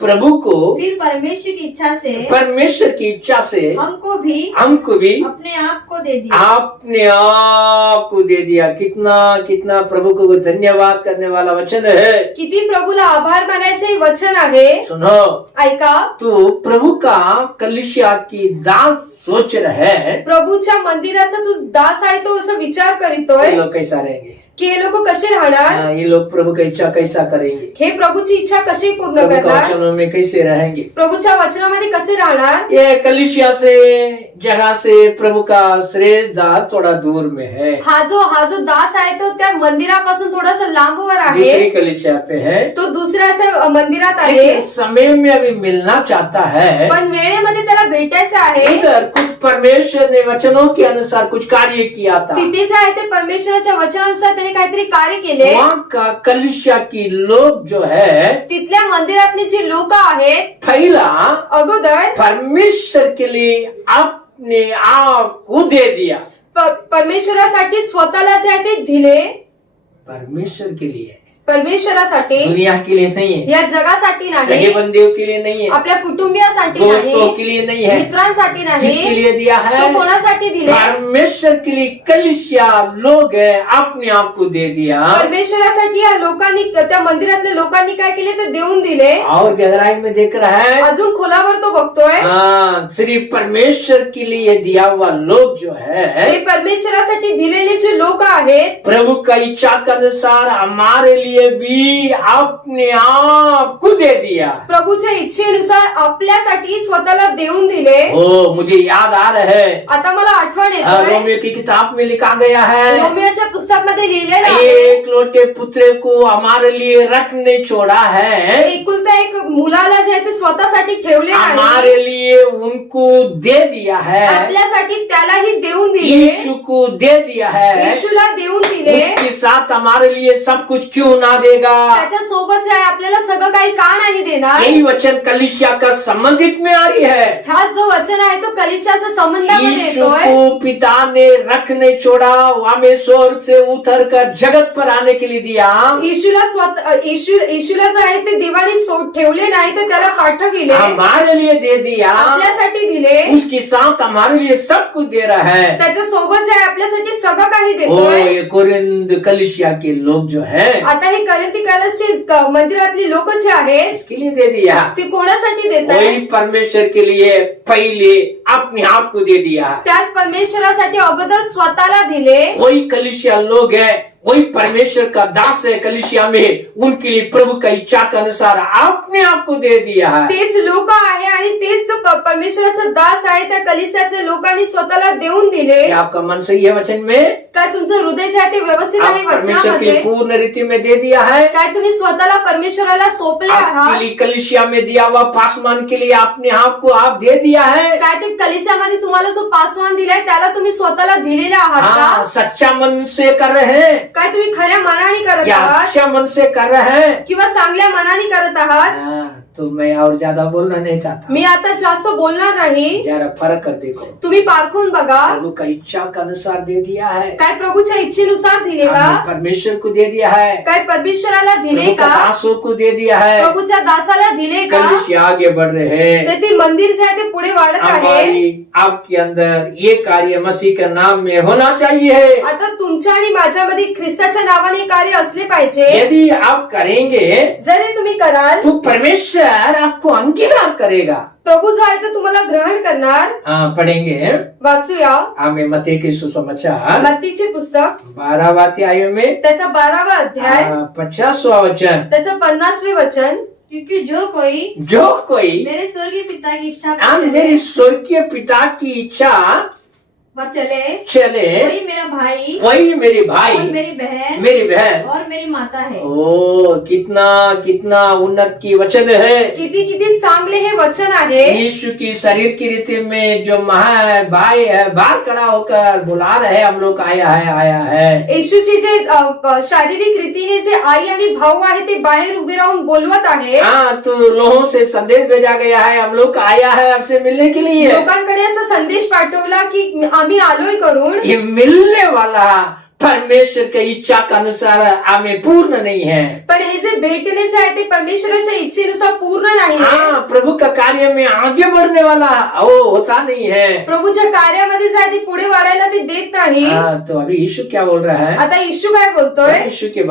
प्रभु को फिर परमेश्वर की इच्छा से, परमेश्वर की इच्छा से हमको भी अपने आप को दे दिया. अपने आप को दे दिया. कितना कितना प्रभु को धन्यवाद करने वाला वचन है. किती प्रभूला आभार मानायचे वचन आहे. सुनो, ऐका. तू प्रभु का कलीसिया की दास सोच रहे, प्रभूच्या मंदिराचा तू दास आहे तो असं विचार करीतोय. ये लोग कैसा रहेंगे, की हे लोक कसे राहणार, ये लोग प्रभु की इच्छा कैसा करेंगे, हे प्रभूची इच्छा कशी पूर्ण प्रभु के करणार, वचनों में कैसे रहेंगे, प्रभूच्या वचनामध्ये कसे राहणार. ये कलीसिया से जगह से प्रभु का श्रेष्ठ दास थोड़ा दूर में है. हा जो दास आहे तो त्या मंदिरापासून थोडासा लांबवर दूसरी आहे. कलीसिया पे है, तो दुसऱ्या मंदिरात आहे. लेकिन समय में अभी मिलना चाहता है. पण वेळेमध्ये त्याला भेटायचं आहे. इधर कुछ परमेश्वर ने वचनों के अनुसार कुछ कार्य किया था. तिथे जे आहे ते परमेश्वराच्या वचनानुसार त्याने काहीतरी कार्य केले. वहाँ का कलीसिया की लोग जो है, तिथल्या मंदिरातली जी लोक आहेत, पहला अगोदर परमेश्वर के लिए अपने आप को दे दिया. परमेश्वरासाठी स्वतःला जे आहे ते दिले. परमेश्वर के लिए, परमेश्वरासाठी, दुनिया के लिए नहीं है, या जगासाठी नाही, सगे बंदियों के लिए नहीं है, आपल्या कुटुंबियासाठी दोस्तों नाही, के लिए नहीं है, मित्रांसाठी नाही. किसके लिए दिया है? तो कोणासाठी दिले? परमेश्वर के लिए कलीसिया लोग है अपने आप को दे दिया. परमेश्वरासाठी या लोकांनी, त्या मंदिरातल्या लोकांनी काय केले ते देऊन दिले. और गहराई में देख रहा है, अजून खोलावर तो बघतोय. श्री परमेश्वर के लिए दिया हुआ लोग जो है, हे परमेश्वरासाठी दिलेले जे लोक आहेत, प्रभु का इच्छा के अनुसार हमारे लिए भी अपने आप को दे दिया. प्रभूच्या इच्छेनुसार आपल्यासाठी स्वतःला देऊन दिले. ओ, मुझे याद आ रहा है, आता मला आठवण येतोय, रोमियो की किताब में लिखा गया है, रोमियोच्या पुस्तक मध्ये लिहिलेलं आहे, एक लोटे पुत्र को हमारे लिए रखने छोड़ा है, एकुलता एक मुलाला जे आहे ते स्वतःसाठी ठेवले हमारे नाही, लिए उनको दे दिया है, आपल्यासाठी त्यालाही देऊन दिले, यीशु को दे दिया है, येशूला देऊन दिले. उसके साथ हमारे लिए सब कुछ क्यों ना देगा. त्याच्या सोबत जे आहे आपल्याला सगळं काही का नाही देणार. यही वचन कलीसिया का संबंधित में आ रही है. हा जो वचन आहे तो कलीसियाच्या संबंधामध्ये यीशु येतोय. को पिता ने रख नहीं छोड़ा, हमें स्वर्ग से उतर कर जगत पर आने के लिए दिया. येशूला जो आहे ते देवाने ठेवले नाही तर त्याला पाठविले, हमारे लिए दे दिया, आपल्यासाठी दिले. उसके साथ हमारे लिए सब कुछ दे रहा है. त्याच्या सोबत जे आहे आपल्यासाठी सगळं काही ओ, देतोय. ये कोरिन्थ कलीसिया के लोग जो है, आता हे कोरिन्थीकरांची मंदिरातली लोक जे आहेत इसके लिए दे दिया. ते कोणासाठी देत वही आहे. परमेश्वर के लिए पहले अपने आप को दे दिया. त्याच परमेश्वरासाठी अगोदर स्वतःला दिले. वही कलीसिया लोग है, वही परमेश्वर का दास है कलीसिया में, उनके लिए प्रभु का इच्छा के अनुसार अपने आप को दे दिया है. तेच लोक आहे आणि तेच जो परमेश्वराचा दास आहे त्या कलीसियातल्या लोकांनी स्वतःला देऊन दिले. क्या आपका मन सही है वचन में? काय तुमचं हृदय जे आहे ते व्यवस्थित आप आहे परमेश्वर के वचनामध्ये? लिए पूर्ण रीति में दे दिया है. काय तुम्ही स्वतःला परमेश्वराला सोपले आपके आहात? लिए कलीसिया में दिया हुआ पासमान के लिए अपने आप को आप दे दिया है. काय ते कलीसियामध्ये तुम्हाला जो पासवान दिलाय त्याला तुम्ही स्वतःला दिलेले आहात हाँ, का? सच्चा मन से कर रहे हैं काय तुम्ही खऱ्या मनाने करत या आहात अच्छा मन से कर रहे हैं? किंवा चांगल्या मनाने करत आहात? तो मैं और ज्यादा बोलना नहीं चाहता. मी आता जास्त बोलणार नाही. जरा फर्क कर देखो. तुम्ही पारखून बघा. प्रभु का इच्छा के अनुसार दे दिया है. काय प्रभूच्या इच्छेनुसार दिले का? हमने परमेश्वर को दे दिया है. काय परमेश्वराला दिले प्रभु का का? दासों को दे दिया है. प्रभूच्या दासाला दिले का? कलीसिया आगे बढ़ रहे हैं. तर ते मंदिर जे आहे ते पुढे वाढत आहे. हमारी आपके अंदर ये कार्य मसीह के नाम में होना चाहिए. आता तुमच्या आणि माझ्यामध्ये ख्रिस्ताच्या नावाने कार्य असले पाहिजे. यदि आप करेंगे जर हे तुम्ही कराल तो परमेश्वर आपको अंगीकार करेगा. प्रभू जो आहे तो तुम्हाला ग्रहण करणार. पढ़ेंगे. वाचूया हमें मत्ती के सुसमाचार मत्तीचे पुस्तक 12वां अध्याय में त्याचा 12वा अध्याय 50वां वचन. त्याचं 50वे वचन. क्योंकि जो कोई मेरे मेरे स्वर्गीय पिता की इच्छा मेरी स्वर्गीय पिता की इच्छा पर चले चले, वही मेरा भाई, वही मेरी भाई, और मेरी बहन, मेरी बहन और मेरी माता है। ओ कितना कितना उन्नत की वचन है। किती किती चांगले हे वचन आहे। यीशु की शरीर की रीति में जो भाई है बाहर खड़ा होकर बुला रहे हम लोग आया है। येशूची जे शारीरिक रीतीने जे आई आणि भाऊ आहे ते बाहेर उभे राहून बोलवत आहे। हाँ, तो लोगों से संदेश भेजा गया है, हम लोग आया है आपसे मिलने के लिए। लोकांकडे असा संदेश पाठवला की आम्ही आलोय करून। ये मिलने वाला परमेश्वर की इच्छा के अनुसार हमें पूर्ण नहीं है, पण हे जे भेटणे जे आहे ते परमेश्वराच्या इच्छेनुसार पूर्ण नाही। हाँ, प्रभु का कार्य में आगे बढ़ने वाला वो होता नहीं है। प्रभूच्या कार्यामध्ये जे आहे ते पुढे वाढायला ते देत नाही। हाँ, तो अभी यीशु क्या बोल रहा है? आता येशू काय बोलतोय? यीशु के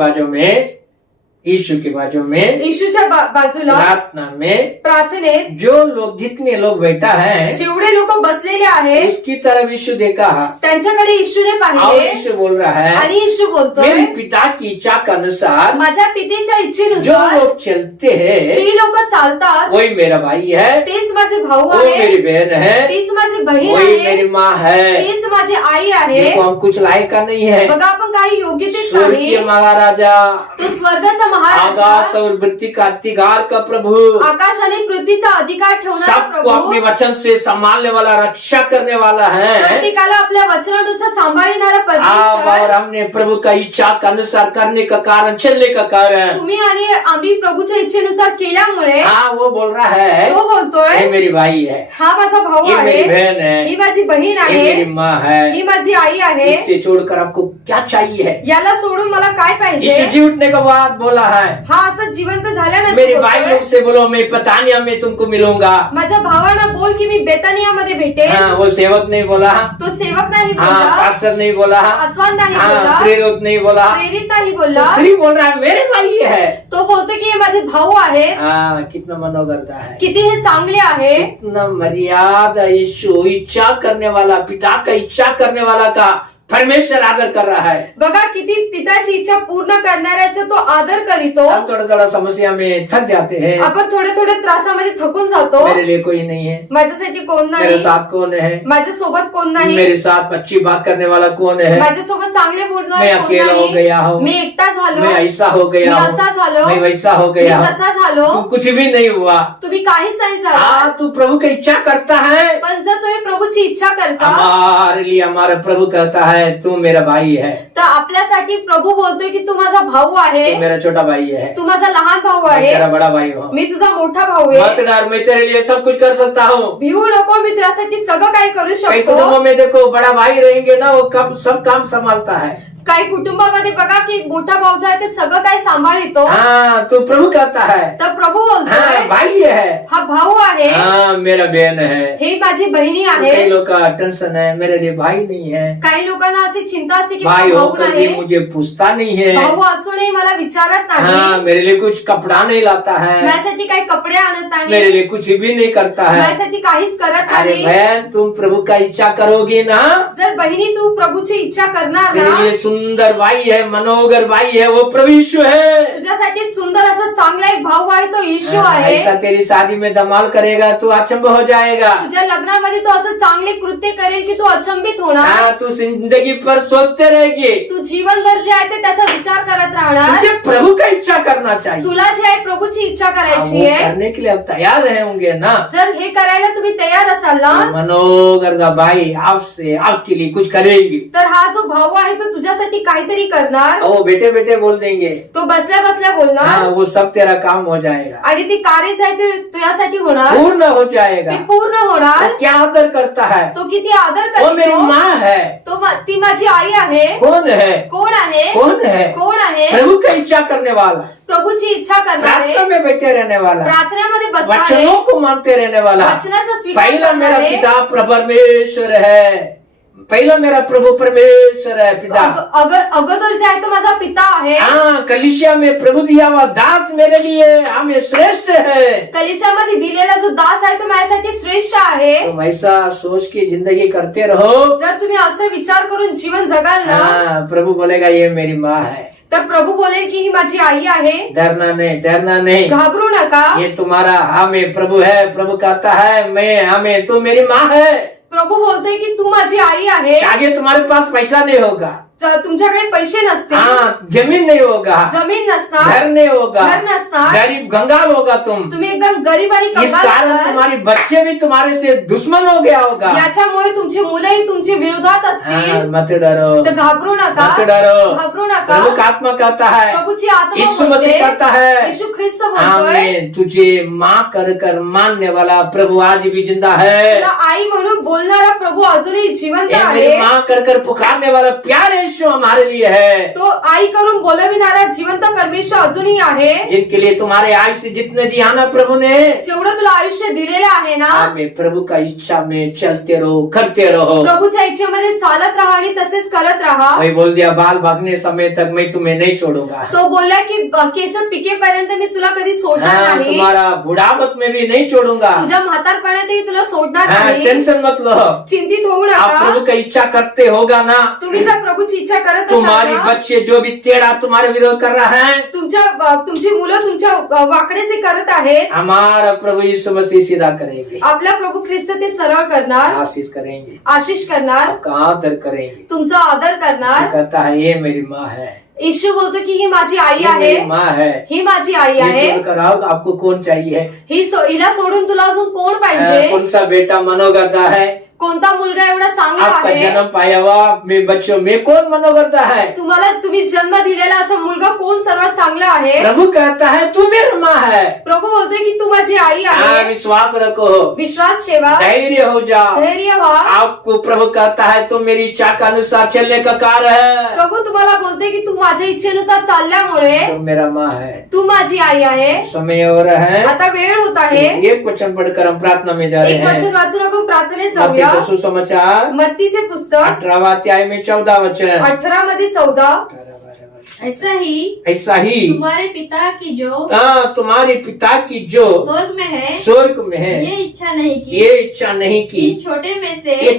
बाजू में येशूच्या बाजूला प्रार्थना में प्रार्थनेत जो लोग जितने लोग बैठा है जेवढे लोक बसलेले आहेत उसकी तरफ यीशु देखा त्यांच्याकडे येशूने और पाहिले यीशु बोल रहा है आणि येशू बोलतोय मेरे पिता की इच्छा के अनुसार माझ्या पितेच्या जो इच्छेनुसार लोग चलते हैं जे लोक चालतात वही मेरा भाई है, तेच माझे भाऊ वो मेरी आहे, बहन है, तीच माझी बहीण वही आहे, मेरी माँ है। तीच माझी आई आहे। देखो हम कुछ लायक का नहीं है। बघा आपण काही योग्यतेच स्वर्गीय नाही। महाराजा, तो स्वर्गाचा महाराजा, आकाश और वृत्ति का अधिकार का प्रभु, आकाश आणि पृथ्वीचा अधिकार ठेवणारा सबको प्रभु, अपने वचन से संभालने वाला, रक्षा करने वाला है। प्रत्येकाला आपल्या वचनानुसार सांभाळणारा आप परमेश्वर। और हमने प्रभु का इच्छा के अनुसार करने का कारण, चलने का कारण, तुम्ही आणि आम्ही प्रभूच्या इच्छेनुसार केल्यामुळे हाँ, वो बोल रहा है तो बोलतोय ये मेरी भाई है, हा माझा भाऊ ये आहे, मेरी बहन है, ही माझी बहीण ये आहे, मेरी माँ है। ही माझी आई आहे। इससे छोड़कर आपको क्या चाहिए है? याला सोडून मला काय पाहिजे? यीशु जी उठने के बाद बोला है हा असं जिवंत झाल्यानंतर मेरे भाई बोलतोय, लोग से बोलो मैं पतानिया में तुमको मिलूंगा। माझ्या भावाला बोल की मी बेतानियामध्ये भेटेन। हाँ, वो सेवक नहीं बोला, तो सेवक नाही हाँ, बोलला, पास्टर नहीं बोला, आसवान नाही हाँ, बोलला, प्रेरित नहीं बोला, प्रेरित नाही बोलला, तो सिर्फ बोल रहा है मेरे भाई है। तो बोलतो की हे माझे भाऊ आहेत। हाँ, कितना मनोगरता है, किती हे चांगले आहे। कितना मर्यादा यीशु इच्छा करने वाला, पिता का इच्छा करने वाला का परमेश्वर आदर कर रहा है। बघा किती पिताची इच्छा पूर्ण करणाऱ्याचा तो आदर करीतो। हम थोड़ा थोड़ा समस्या में थक जाते हैं, आपण थोडे थोडे त्रासामध्ये थकून जातो। मेरे लिए कोई नहीं है, माझ्यासाठी कोण मेरे नाही, साथ कौन है, माझ्या सोबत कोण नाही, मेरे साथ अच्छी बात करने वाला कौन है, माझ्या सोबत चांगले बोलणार मैं कोण अकेला हो नाही, गया हूँ, मी एकटा झालो, मैं ऐसा हो मी गया असा हूँ, झालो, मैं वैसा हो मी गया हूँ, तसा झालो, तू कुछ भी नहीं हुआ। तुम्ही काहीच नाही झाला। हाँ, तू प्रभु की इच्छा करता है, पण जर तुम्ही प्रभूची इच्छा करता हमारे लिए हमारा प्रभु कहता है तू मेरा भाई है, तर आपल्यासाठी प्रभू बोलतोय की तू माझा भाऊ आहे, तू मेरा छोटा भाई है, तू माझा लहान भाऊ मैं आहे, तेरा बड़ा भाई हूँ, मी तुझा मोठा भाऊ मत आहे। डर, मैं तेरे लिए सब कुछ कर सकता हूँ। भिवू नको, मी तुझ्यासाठी सगळं काही करू कई शकतो। कुटुंबों में देखो बड़ा भाई रहेंगे ना, वो कब सब काम संभालता है। काही कुटुंबामध्ये बघा की मोठा भाऊ जो आहे ते सगळं काही सांभाळतो। हाँ, तू प्रभु कहता है, तर प्रभू हाँ, बोलतोय भाई है, हा भाऊ आहे, हाँ, मेरा बहन है। हे माझी बहिणी कई आहे। लोग का टेंशन है मेरे लिए भाई नहीं है, काही लोकांना अशी चिंता असते की भाई मला भाऊ होकर भी नाही, मुझे पूछता नहीं है, भाऊ असूनही मला विचारत हाँ, नाही, मेरे लिए कुछ कपड़ा नहीं लाता है, माझ्यासाठी काही कपडे आणत मेरे नाही, लिए कुछ भी नहीं करता है। माझ्यासाठी काहीच करत अरे नाही। बहन, तुम प्रभु का इच्छा करोगे ना, जर बहिणी तू प्रभूची इच्छा करणार तेरे ना, लिए सुंदर भाई है, मनोगर भाई है, वो प्रभु यीशु है। तुझ्यासाठी सुंदर असा चांगला एक भाऊ आहे, तो येशू हाँ, आहे। ऐसा तेरी शादी में धमाल करेगा तू अचंभ हो जाएगा। तुझ्या लग्नामध्ये तो असं चांगले कृत्य करेल की तू अचंबित होणार। हाँ, तू जिंदगी पर सोचते रहेगी, तू जीवनभर जे आहे ते त्याचा विचार करत राहणार। तुझे प्रभु का इच्छा करना चाहिए, तुला जे आहे प्रभूची इच्छा हाँ, करायची वो आहे। करने के लिए अब तैयार होंगे ना। जर हे करायला तुम्ही तयार असाल ना, तो मनोगर का भाई आपसे आपके लिए कुछ करेंगे, तर हा जो भाऊ आहे तो तुझ्यासाठी काहीतरी करणार। वो बेटे बेटे बोल देंगे, तो बसल्या बसल्या हाँ, बोलणार वो सब तेरा काम हो जाएगा, आणि ती कार्य जे आहे ते तुझ्यासाठी होणार, पूर्ण हो जाएगा। ते पूर्ण होणार। वो क्या आदर करता है, तो किती आदर वो मेरी करतो, माँ है। ती माझी आई आहे। कौन है, कोण आहे, कौन है, कोण आहे? प्रभु का इच्छा करने वाला, प्रभूची इच्छा करणारे, प्रार्थना में बैठे रहने वाला, प्रार्थनेमध्ये बसणारे, वचनों को मानते रहने वाला। वचनाचा स्वीकार पहला मेरा करणारे, पिता परमेश्वर है, पहला मेरा प्रभु परमेश्वर है पिता। अगोदर जे आहे तो माझा पिता आहे। हाँ, कलीसिया में प्रभु दिया हुआ दास मेरे लिए हमें श्रेष्ठ है। कलिसियामध्ये दिलेला जो दास आहे तो माझ्यासाठी श्रेष्ठ आहे। तुम ऐसा सोच के जिंदगी करते रहो, जर तुम्ही असे विचार करून जीवन जगाल ना, हाँ, प्रभु बोलेगा ये मेरी माँ है। तर प्रभू बोलेल की ही माझी आई आहे। डरना नहीं, डरना नहीं, घाबरू नका। ये तुम्हारा हमें प्रभु है। प्रभु कहता है मैं हमें तू मेरी माँ है। प्रभु बोलतोय की तू माझी आई आहे. आगे तुम्हारे पास पैसा नहीं होगा, तुमच्याकडे पैसे नसतील, हाँ, जमीन नहीं होगा, जमीन नसणार, घर नहीं होगा, घर नसणार, गरीब कंगाल होगा तुम्ही एकदम गरीब आणि इस कंगाल कारण असाल. तुम्हारे बच्चे भी तुम्हारे से दुश्मन हो गया होगा. याच्यामुळे तुमची मुलंही तुमच्या विरोधात हाँ, असतील. मत डरो, तर घाबरू नका, मत डरो. घाबरू नका. प्रभु का आत्मा कहता है, प्रभूची आत्मा यीशु बोलते, मसीह कहता है, येशू ख्रिस्त बोलतोय, आमीन. तुझे माँ कर कर मानने वाला प्रभु आज भी जिंदा है. तुला आई म्हणून बोलणारा प्रभू अजूनही जिवंत ये आहे. मेरी माँ कर कर पुकारने वाला प्यारे यीशु हमारे लिए है, तो आई करून बोलविणारा जिवंत परमेश्वर अजूनही आहे. जिनके लिए तुम्हारे आयुष्य जितने दिया ना प्रभु ने, जेवढं तुला आयुष्य दिलेलं आहे ना, आमीन. प्रभु का इच्छा में चलते रहो, करते रहो. प्रभूच्या इच्छेमध्ये चालत राहा आणि तसेच करत राहा. वही बोल दिया, बाल भागने समय तक मैं तुम्हें नहीं छोड़ूंगा. तो बोलला की केस पिकेपर्यंत मी तुला कधी सोडणार हाँ, नाही, तुम्हारा बुढ़ापत में भी नहीं छोड़ूंगा. तुझ्या म्हातारपणातही तुला सोडणार हाँ, नाही. टेंशन मत लो. चिंतित होऊ आप नका. प्रभु का इच्छा करते होगा ना, तुम्ही जर प्रभूची इच्छा करत तुम्हारी असाल ना, बच्चे जो भी टेढ़ा तुम्हारे विरोध कर रहा है, तुमची मुलं तुमच्या वाकडेचे करत आहेत. हमारा प्रभु यीशु मसीह सीधा करेंगे, आपला प्रभू ख्रिस्त ते सरळ करणार, आशीष करेंगे, आशीष करणार, आपका आदर करेंगे. तुमचा आदर करणार. कहता है ये मेरी माँ है, येशू बोलतो की ही माझी आई ये आहे, मेरी माँ है. ही माझी आई ये आहे. छोड़कर आओ तो आपको कौन चाहिए? हिला सोडून तुला अजून कोण पाहिजे? कौन सा बेटा मनोगता है? कोणता मुलगा एवढा चांगला आपका आहे? जन्म पाया हुआ में बच्चों में कौन मनोगता है? तुम्ही जन्म दिलेला असा मुलगा कोण सर्वात चांगला आहे? प्रभु कहता है तू मेरी माँ है. प्रभू बोलतोय की तू माझी आई हाँ, आहे. विश्वास रखो, विश्वास ठेवा, धैर्य हो जाओ. धैर्य व्हा. आपको प्रभु कहता है तुम मेरी इच्छा का अनुसार चलने का कार्य है. प्रभू तुम्हाला बोलतोय की तू माझ्या इच्छेनुसार चालल्यामुळे तुम मेरा माँ है. तू माझी आई आहे. समय हो रहा है, आता वेळ होत आहे. एक वचन पढ़कर हम प्रार्थना में जा रहे एक हैं. वचन वाचून आपण प्रार्थनेत मत्ती जाऊया. का सुसमाचार मत्तीचे पुस्तक 18वां अध्याय में 14 वचन. 18 मध्ये 14. ऐसा ही तुम्हारे पिता की जो तुम्हारे पिता की जो स्वर्ग में है ये इच्छा नहीं की, ये इच्छा नहीं की ये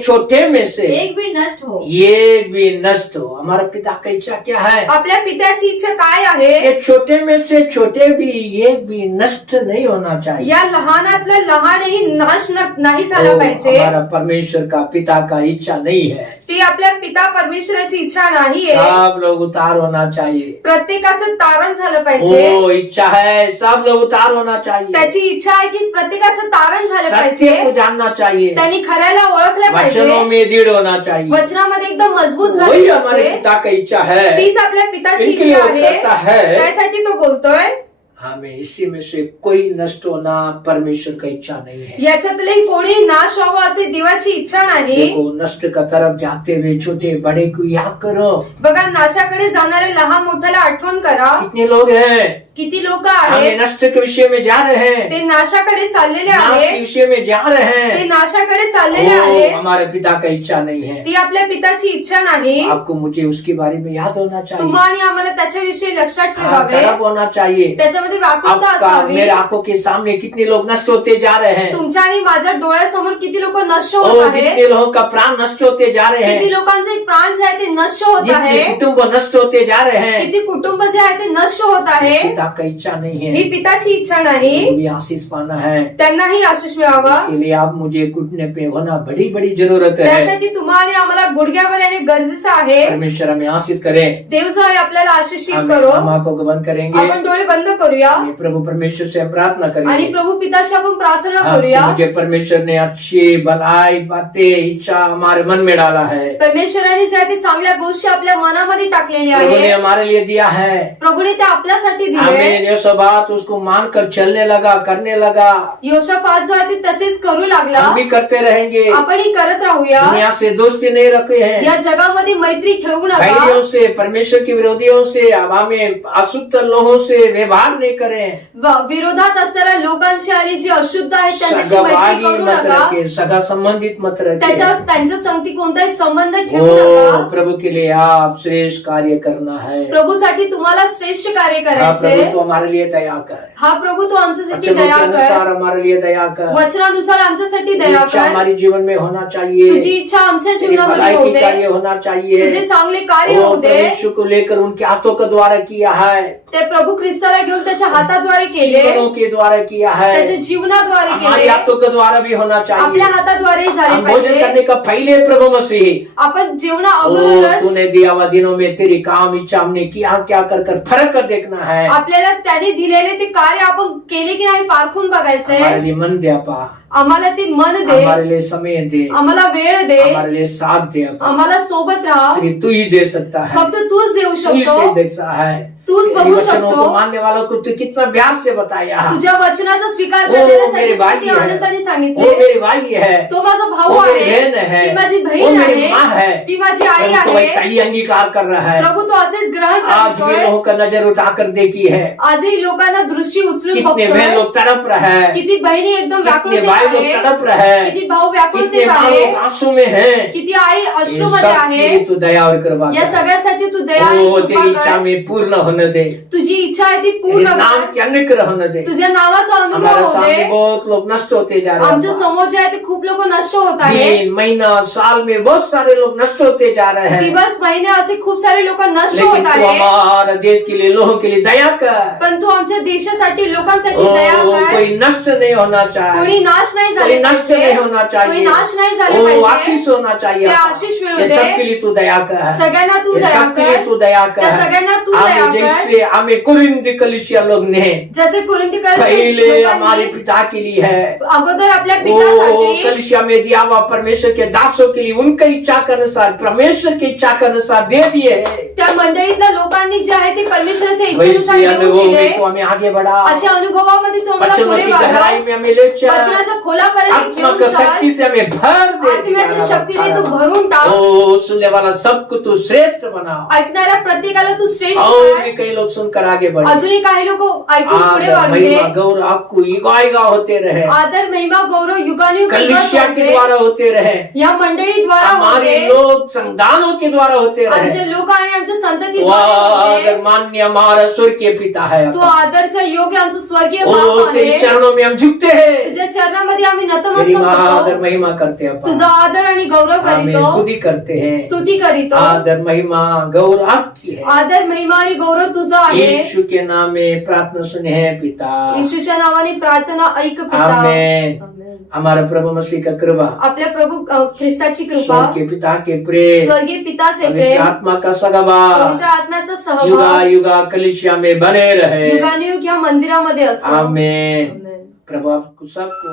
छोटे में से एक भी नष्ट हो. ये भी नष्ट हो. हमारा पिता की इच्छा क्या है? आपल्या पित्याची इच्छा काय आहे? ये छोटे में से छोटे भी एक भी नष्ट नहीं होना चाहिए. या लहानातला लहानही नाश नाही झाला ओ, पाहिजे. हमारा परमेश्वर का पिता का इच्छा नहीं है. ती आपल्या पिता परमेश्वराची इच्छा नाहीये. सब लोग उतार होना चाहिए. प्रत्येकाचं तारण झालं पाहिजे. वो इच्छा है, सब लोग उतार होना चाहिए. त्याची इच्छा आहे की प्रत्येकाचं तारण झालं सत्य पाहिजे. को जानना चाहिए, त्यांनी खऱ्याला ओळखलं पाहिजे. वचनों में दृढ़ होना चाहिए. वचनामध्ये एकदम मजबूत वही झाले हमारे पाहिजे. पिता की इच्छा है. तीच आपल्या पिताची इनके इच्छा लिए आहे. कहता है त्यासाठी तो बोलतोय हमें इसी में से कोई नष्ट होना परमेश्वर का इच्छा नहीं है. याच्यातलेही कोणी नाश व्हावं असे देवाची इच्छा नाही. देखो नष्ट का तरफ जाते हुए छोटे बड़े को याद करो. बघा नाशाकडे जाणारे लहान मोठ्याला आठवण करा. कितने लोग हैं किती लोक हमें आहेत नष्ट के विषय में जा रहे हैं, ते नाशाकडे चाललेले नाश के आहे. विषय में जा रहे ते हैं. नाशाकडे चाललेले ओ, आहे. हमारे पिता का इच्छा नहीं है. ती आपल्या पिताची इच्छा नाही. आपको मुझे उसके बारे में याद होना चाहिए. तुम्हा आणि आम्हाला त्याच्याविषयी लक्षात हाँ, ठेवावे. तड़प होना चाहिए. त्याच्यामध्ये व्याकुलता आपका असावी. मेरे आंखों के सामने कितने लोग नष्ट होते जा रहे हैं. तुमच्या आणि माझ्या डोळ्यासमोर किती लोक नष्ट ओ, होत आहेत. कितने लोगों का प्राण नष्ट होते जा रहे किती हैं. लोकांचे प्राण जे आहे ते नष्ट होत जितने आहे. कुटुंब नष्ट होते जा रहे हैं. किती कुटुंब जे आहे ते नष्ट होत आहे. पिता का इच्छा नहीं है. ही पिताची इच्छा नाही. भी आशीष पाना है. त्यांनाही आशीष मिळावा. इसके लिए आप मुझे घुटने पे होना बड़ी बड़ी जरूरत है. त्यासाठी तुम्हा आणि आम्हाला गुडघ्यावर येणे गरजेचं आहे. परमेश्वर हमें आशीष करे. देव जो आहे आपल्याला आशीषित हम करो. आंखों को बंद करेंगे. आपण डोळे बंद करूया ये प्रभु परमेश्वर से हम प्रार्थना आणि करेंगे. प्रभू पिताशी आपण प्रार्थना हाँ, करूया. मुझे परमेश्वर ने अच्छी भलाई बातें इच्छा हमारे मन में डाला है. परमेश्वराने जे आहे ते चांगल्या गोष्टी आपल्या मनामध्ये टाकलेल्या प्रभु ने आहे. हमारे लिए दिया है. प्रभूने ते आपल्यासाठी दिले. हमें ये सब बात उसको मानकर चलने लगा, करने लगा. योशाफात जो आहे ते तसेच करू लागला. हम भी करते रहेंगे. आपणही करत राहूया. दुनिया से दोस्ती नहीं रखे हैं. या जगामध्ये मैत्री ठेवू नका. बैरियों से, परमेश्वर के विरोधियों से, अब हमें अशुद्ध लोगों से व्यवहार नहीं करें. विरोधात असणाऱ्या लोकांशी आणि जे अशुद्ध आहेत त्यांच्याशी मैत्री सगाभागी करू मत नका. रखे, सगा संबंधित मत रखे. त्यांच्या संगती कोणताही संबंध ठेवू ओ नका. प्रभु के लिए आप श्रेष्ठ कार्य करना है. प्रभूसाठी तुम्हाला श्रेष्ठ कार्य आप करायचे. प्रभु तो हमारे लिए दया कर। हा प्रभु तू आमच्यासाठी वचनों के दया अनुसार कर, हमारे लिए दया कर। वचनानुसार आमच्यासाठी तुझी दया इच्छा कर। हमारे जीवन में होना चाहिए, तुझी इच्छा आमच्या तेरी जीवनामध्ये भलाई होऊ की दे, कार्य होना चाहिए। तुझे चांगले कार्य वो होऊ दे। परमेश्वर को लेकर उनके हाथों के द्वारा किया है, ते प्रभु ख्रिस्ताला घेऊन त्याच्या हाताद्वारे केले, जीवनों के द्वारा किया है, त्याच्या जीवनाद्वारे हमारे केले, हाथों के द्वारा भी होना चाहिए। आपल्या हाताद्वारे झाले हम भोजन पाहिजे। करने का पहले प्रभु मसीह, आपण जेवणा ओ अगोदरच तूने दिया हुआ दिनों में तेरी काम इच्छा हमने किया क्या कर कर फर्क कर देखना है। आपल्याला त्याने दिलेले ते कार्य आपण केले की नाही पारखून बघायचंय। हमारे लिए मन दे अपा, आम्हाला ते मन दे, हमारे लिए समय दे, आम्हाला वेळ दे, हमारे लिए साथ दे अपा। आम्हाला सोबत राहा। सिर्फ तू ही दे सकता है, फक्त तूच देऊ तू ही शकतो, से देख सकता है। तूच तेरी बघू वचनों को शकतो। मानने वालों को तू कितना प्यार से बताया। तुझ्या वचनाचा स्वीकार ओ मेरे करण्यासाठी भाई किती है, आनंदाने वो सांगितले। मेरे भाई है, तो माझा भाऊ वो मेरी आहे, बहन है, ती माझी वो बहीण मेरी माँ आहे, है। ती माझी आई परंतु वह आहे। सही अंगीकार कर रहा है। प्रभु तो असेच ग्रहण आज भी करतोय। लोगों का नजर उठाकर देखी है, आजही लोकांना दृष्टी उचलून कितने बहन बघतोय। लोग तड़प रहे हैं, किती बहिणी एकदम कितने व्याकुळतेत भाई लोग आहे, तड़प रहे हैं, किती भाऊ व्याकुळतेत कितने माँ आहे, लोग आंसू में हैं। किती आई इन अश्रूमध्ये सब आहे। की तू दया और कृपा या कर। सगळ्यासाठी तू दया आणि ओ तेरी कृपा इच्छा कर। में पूर्ण होने दे, तुझी इच्छा आहे ती तेरे पूर्ण नाम कर। के अनुग्रह होने दे। तुझ्या नावाचा अनुग्रह हमारे होऊ सामने दे। बहुत लोग नष्ट होते जा रहे आमच्या हैं। समोर जे आहे ते खूप लोक नष्ट होत आहे। दिन महीना साल में बहुत सारे लोग नष्ट होते जा रहे हैं, दिवस महिने असे खूप सारे लोक नष्ट लेकिन होत तू आहे। हमारे देश के लिए लोगों के लिए दया कर। पण तू आमच्या देशासाठी लोकांसाठी ओ, दया कर। कोई नष्ट नहीं होना चाहिए, कोणी नाश नाही कोई झाले नष्ट पाहिजे, नहीं होना कोई चाहिए, नाश नाही झाले ओ पाहिजे। आशीष होना चाहिए। ते आशीष मिळू ये दे। सबके लिए तू दया कर, सगळ्यांना तू ये दया सबके लिए कर। तू दया कर। त्या सगळ्यांना तू हमें दया कर। जैसे हमें कुरिन्थ कलीसिया लोग ने जसे कुरिन्थिकर पहले हमारे पिता के लिए है, अगोदर आपल्या ओ पितासाठी कलीसिया में दिया हुआ परमेश्वर के दासों के लिए उनका इच्छा के अनुसार परमेश्वर की इच्छा के अनुसार दे दिए है। त्या मंडळीतल्या लोकांनी जे आहे ते परमेश्वराच्या वैसे इच्छेनुसार देऊन अनुभव दिले। में तो हमें आगे बढ़ा, अशा अनुभवामध्ये तो आम्हाला वचनों पुढे की वाढव। गहराई में हमें ले चल, वचनाच्या खोलापर्यंत आत्मा घेऊन की चल। शक्ति से हमें भर दे। आत्म्याच्या शक्तीने तू भरून टाक। ओ सुनने वाला सबको तू श्रेष्ठ बनाओ। ऐकणाऱ्या प्रत्येकाला तू श्रेष्ठ और कर। भी कई लोग सुनकर आगे बढ़े। अजूनही काही लोक ऐकून पुढे आदर वाढू महिमा दे। गौरव आपको युगायुगा होते रहे, आदर महिमा गौरव युगानुयुग कलीसिया के द्वारा होते रहे, या मंडळीद्वारा हमारे होते, लोग संतानों के द्वारा होते रहे। आमचे लोक आणि आमच्या तो संततीद्वारे आदर होते। मान्य हमारा स्वर्गीय पिता है। तो आदरचा योग्य आमचं स्वर्गीय ओ बाप तेरे आहे। चरणों में हम झुकते हैं, तुझ्या चरणामध्ये आम्ही तेरी नतमस्तक आदर होतो। महिमा करते हैं। तुझा आदर आणि गौरव हमें करीतो, स्तुति करते हैं। स्तुती करीतो। आदर महिमा गौरव आपकी है। आदर महिमा आणि गौरव तुझा आहे। यीशु के नाम में प्रार्थना सुने हैं पिता। येशूच्या नावाने प्रार्थना ऐक पिता। आमेन। आमेन। हमारा प्रभु मसीह का कृपा, आपल्या प्रभू ख्रिस्ताची कृपा, स्वर्ग के पिता के प्रेम, स्वर्गीय पिताचे पवित्र प्रेम, आत्मा का सहभाग पवित्र आत्म्याचा युगा सहभाग युगा कलीसिया में बने रहे। युगानुयुग या मंदिरामध्ये असो। आमेन। आमेन। प्रभु आपको सबको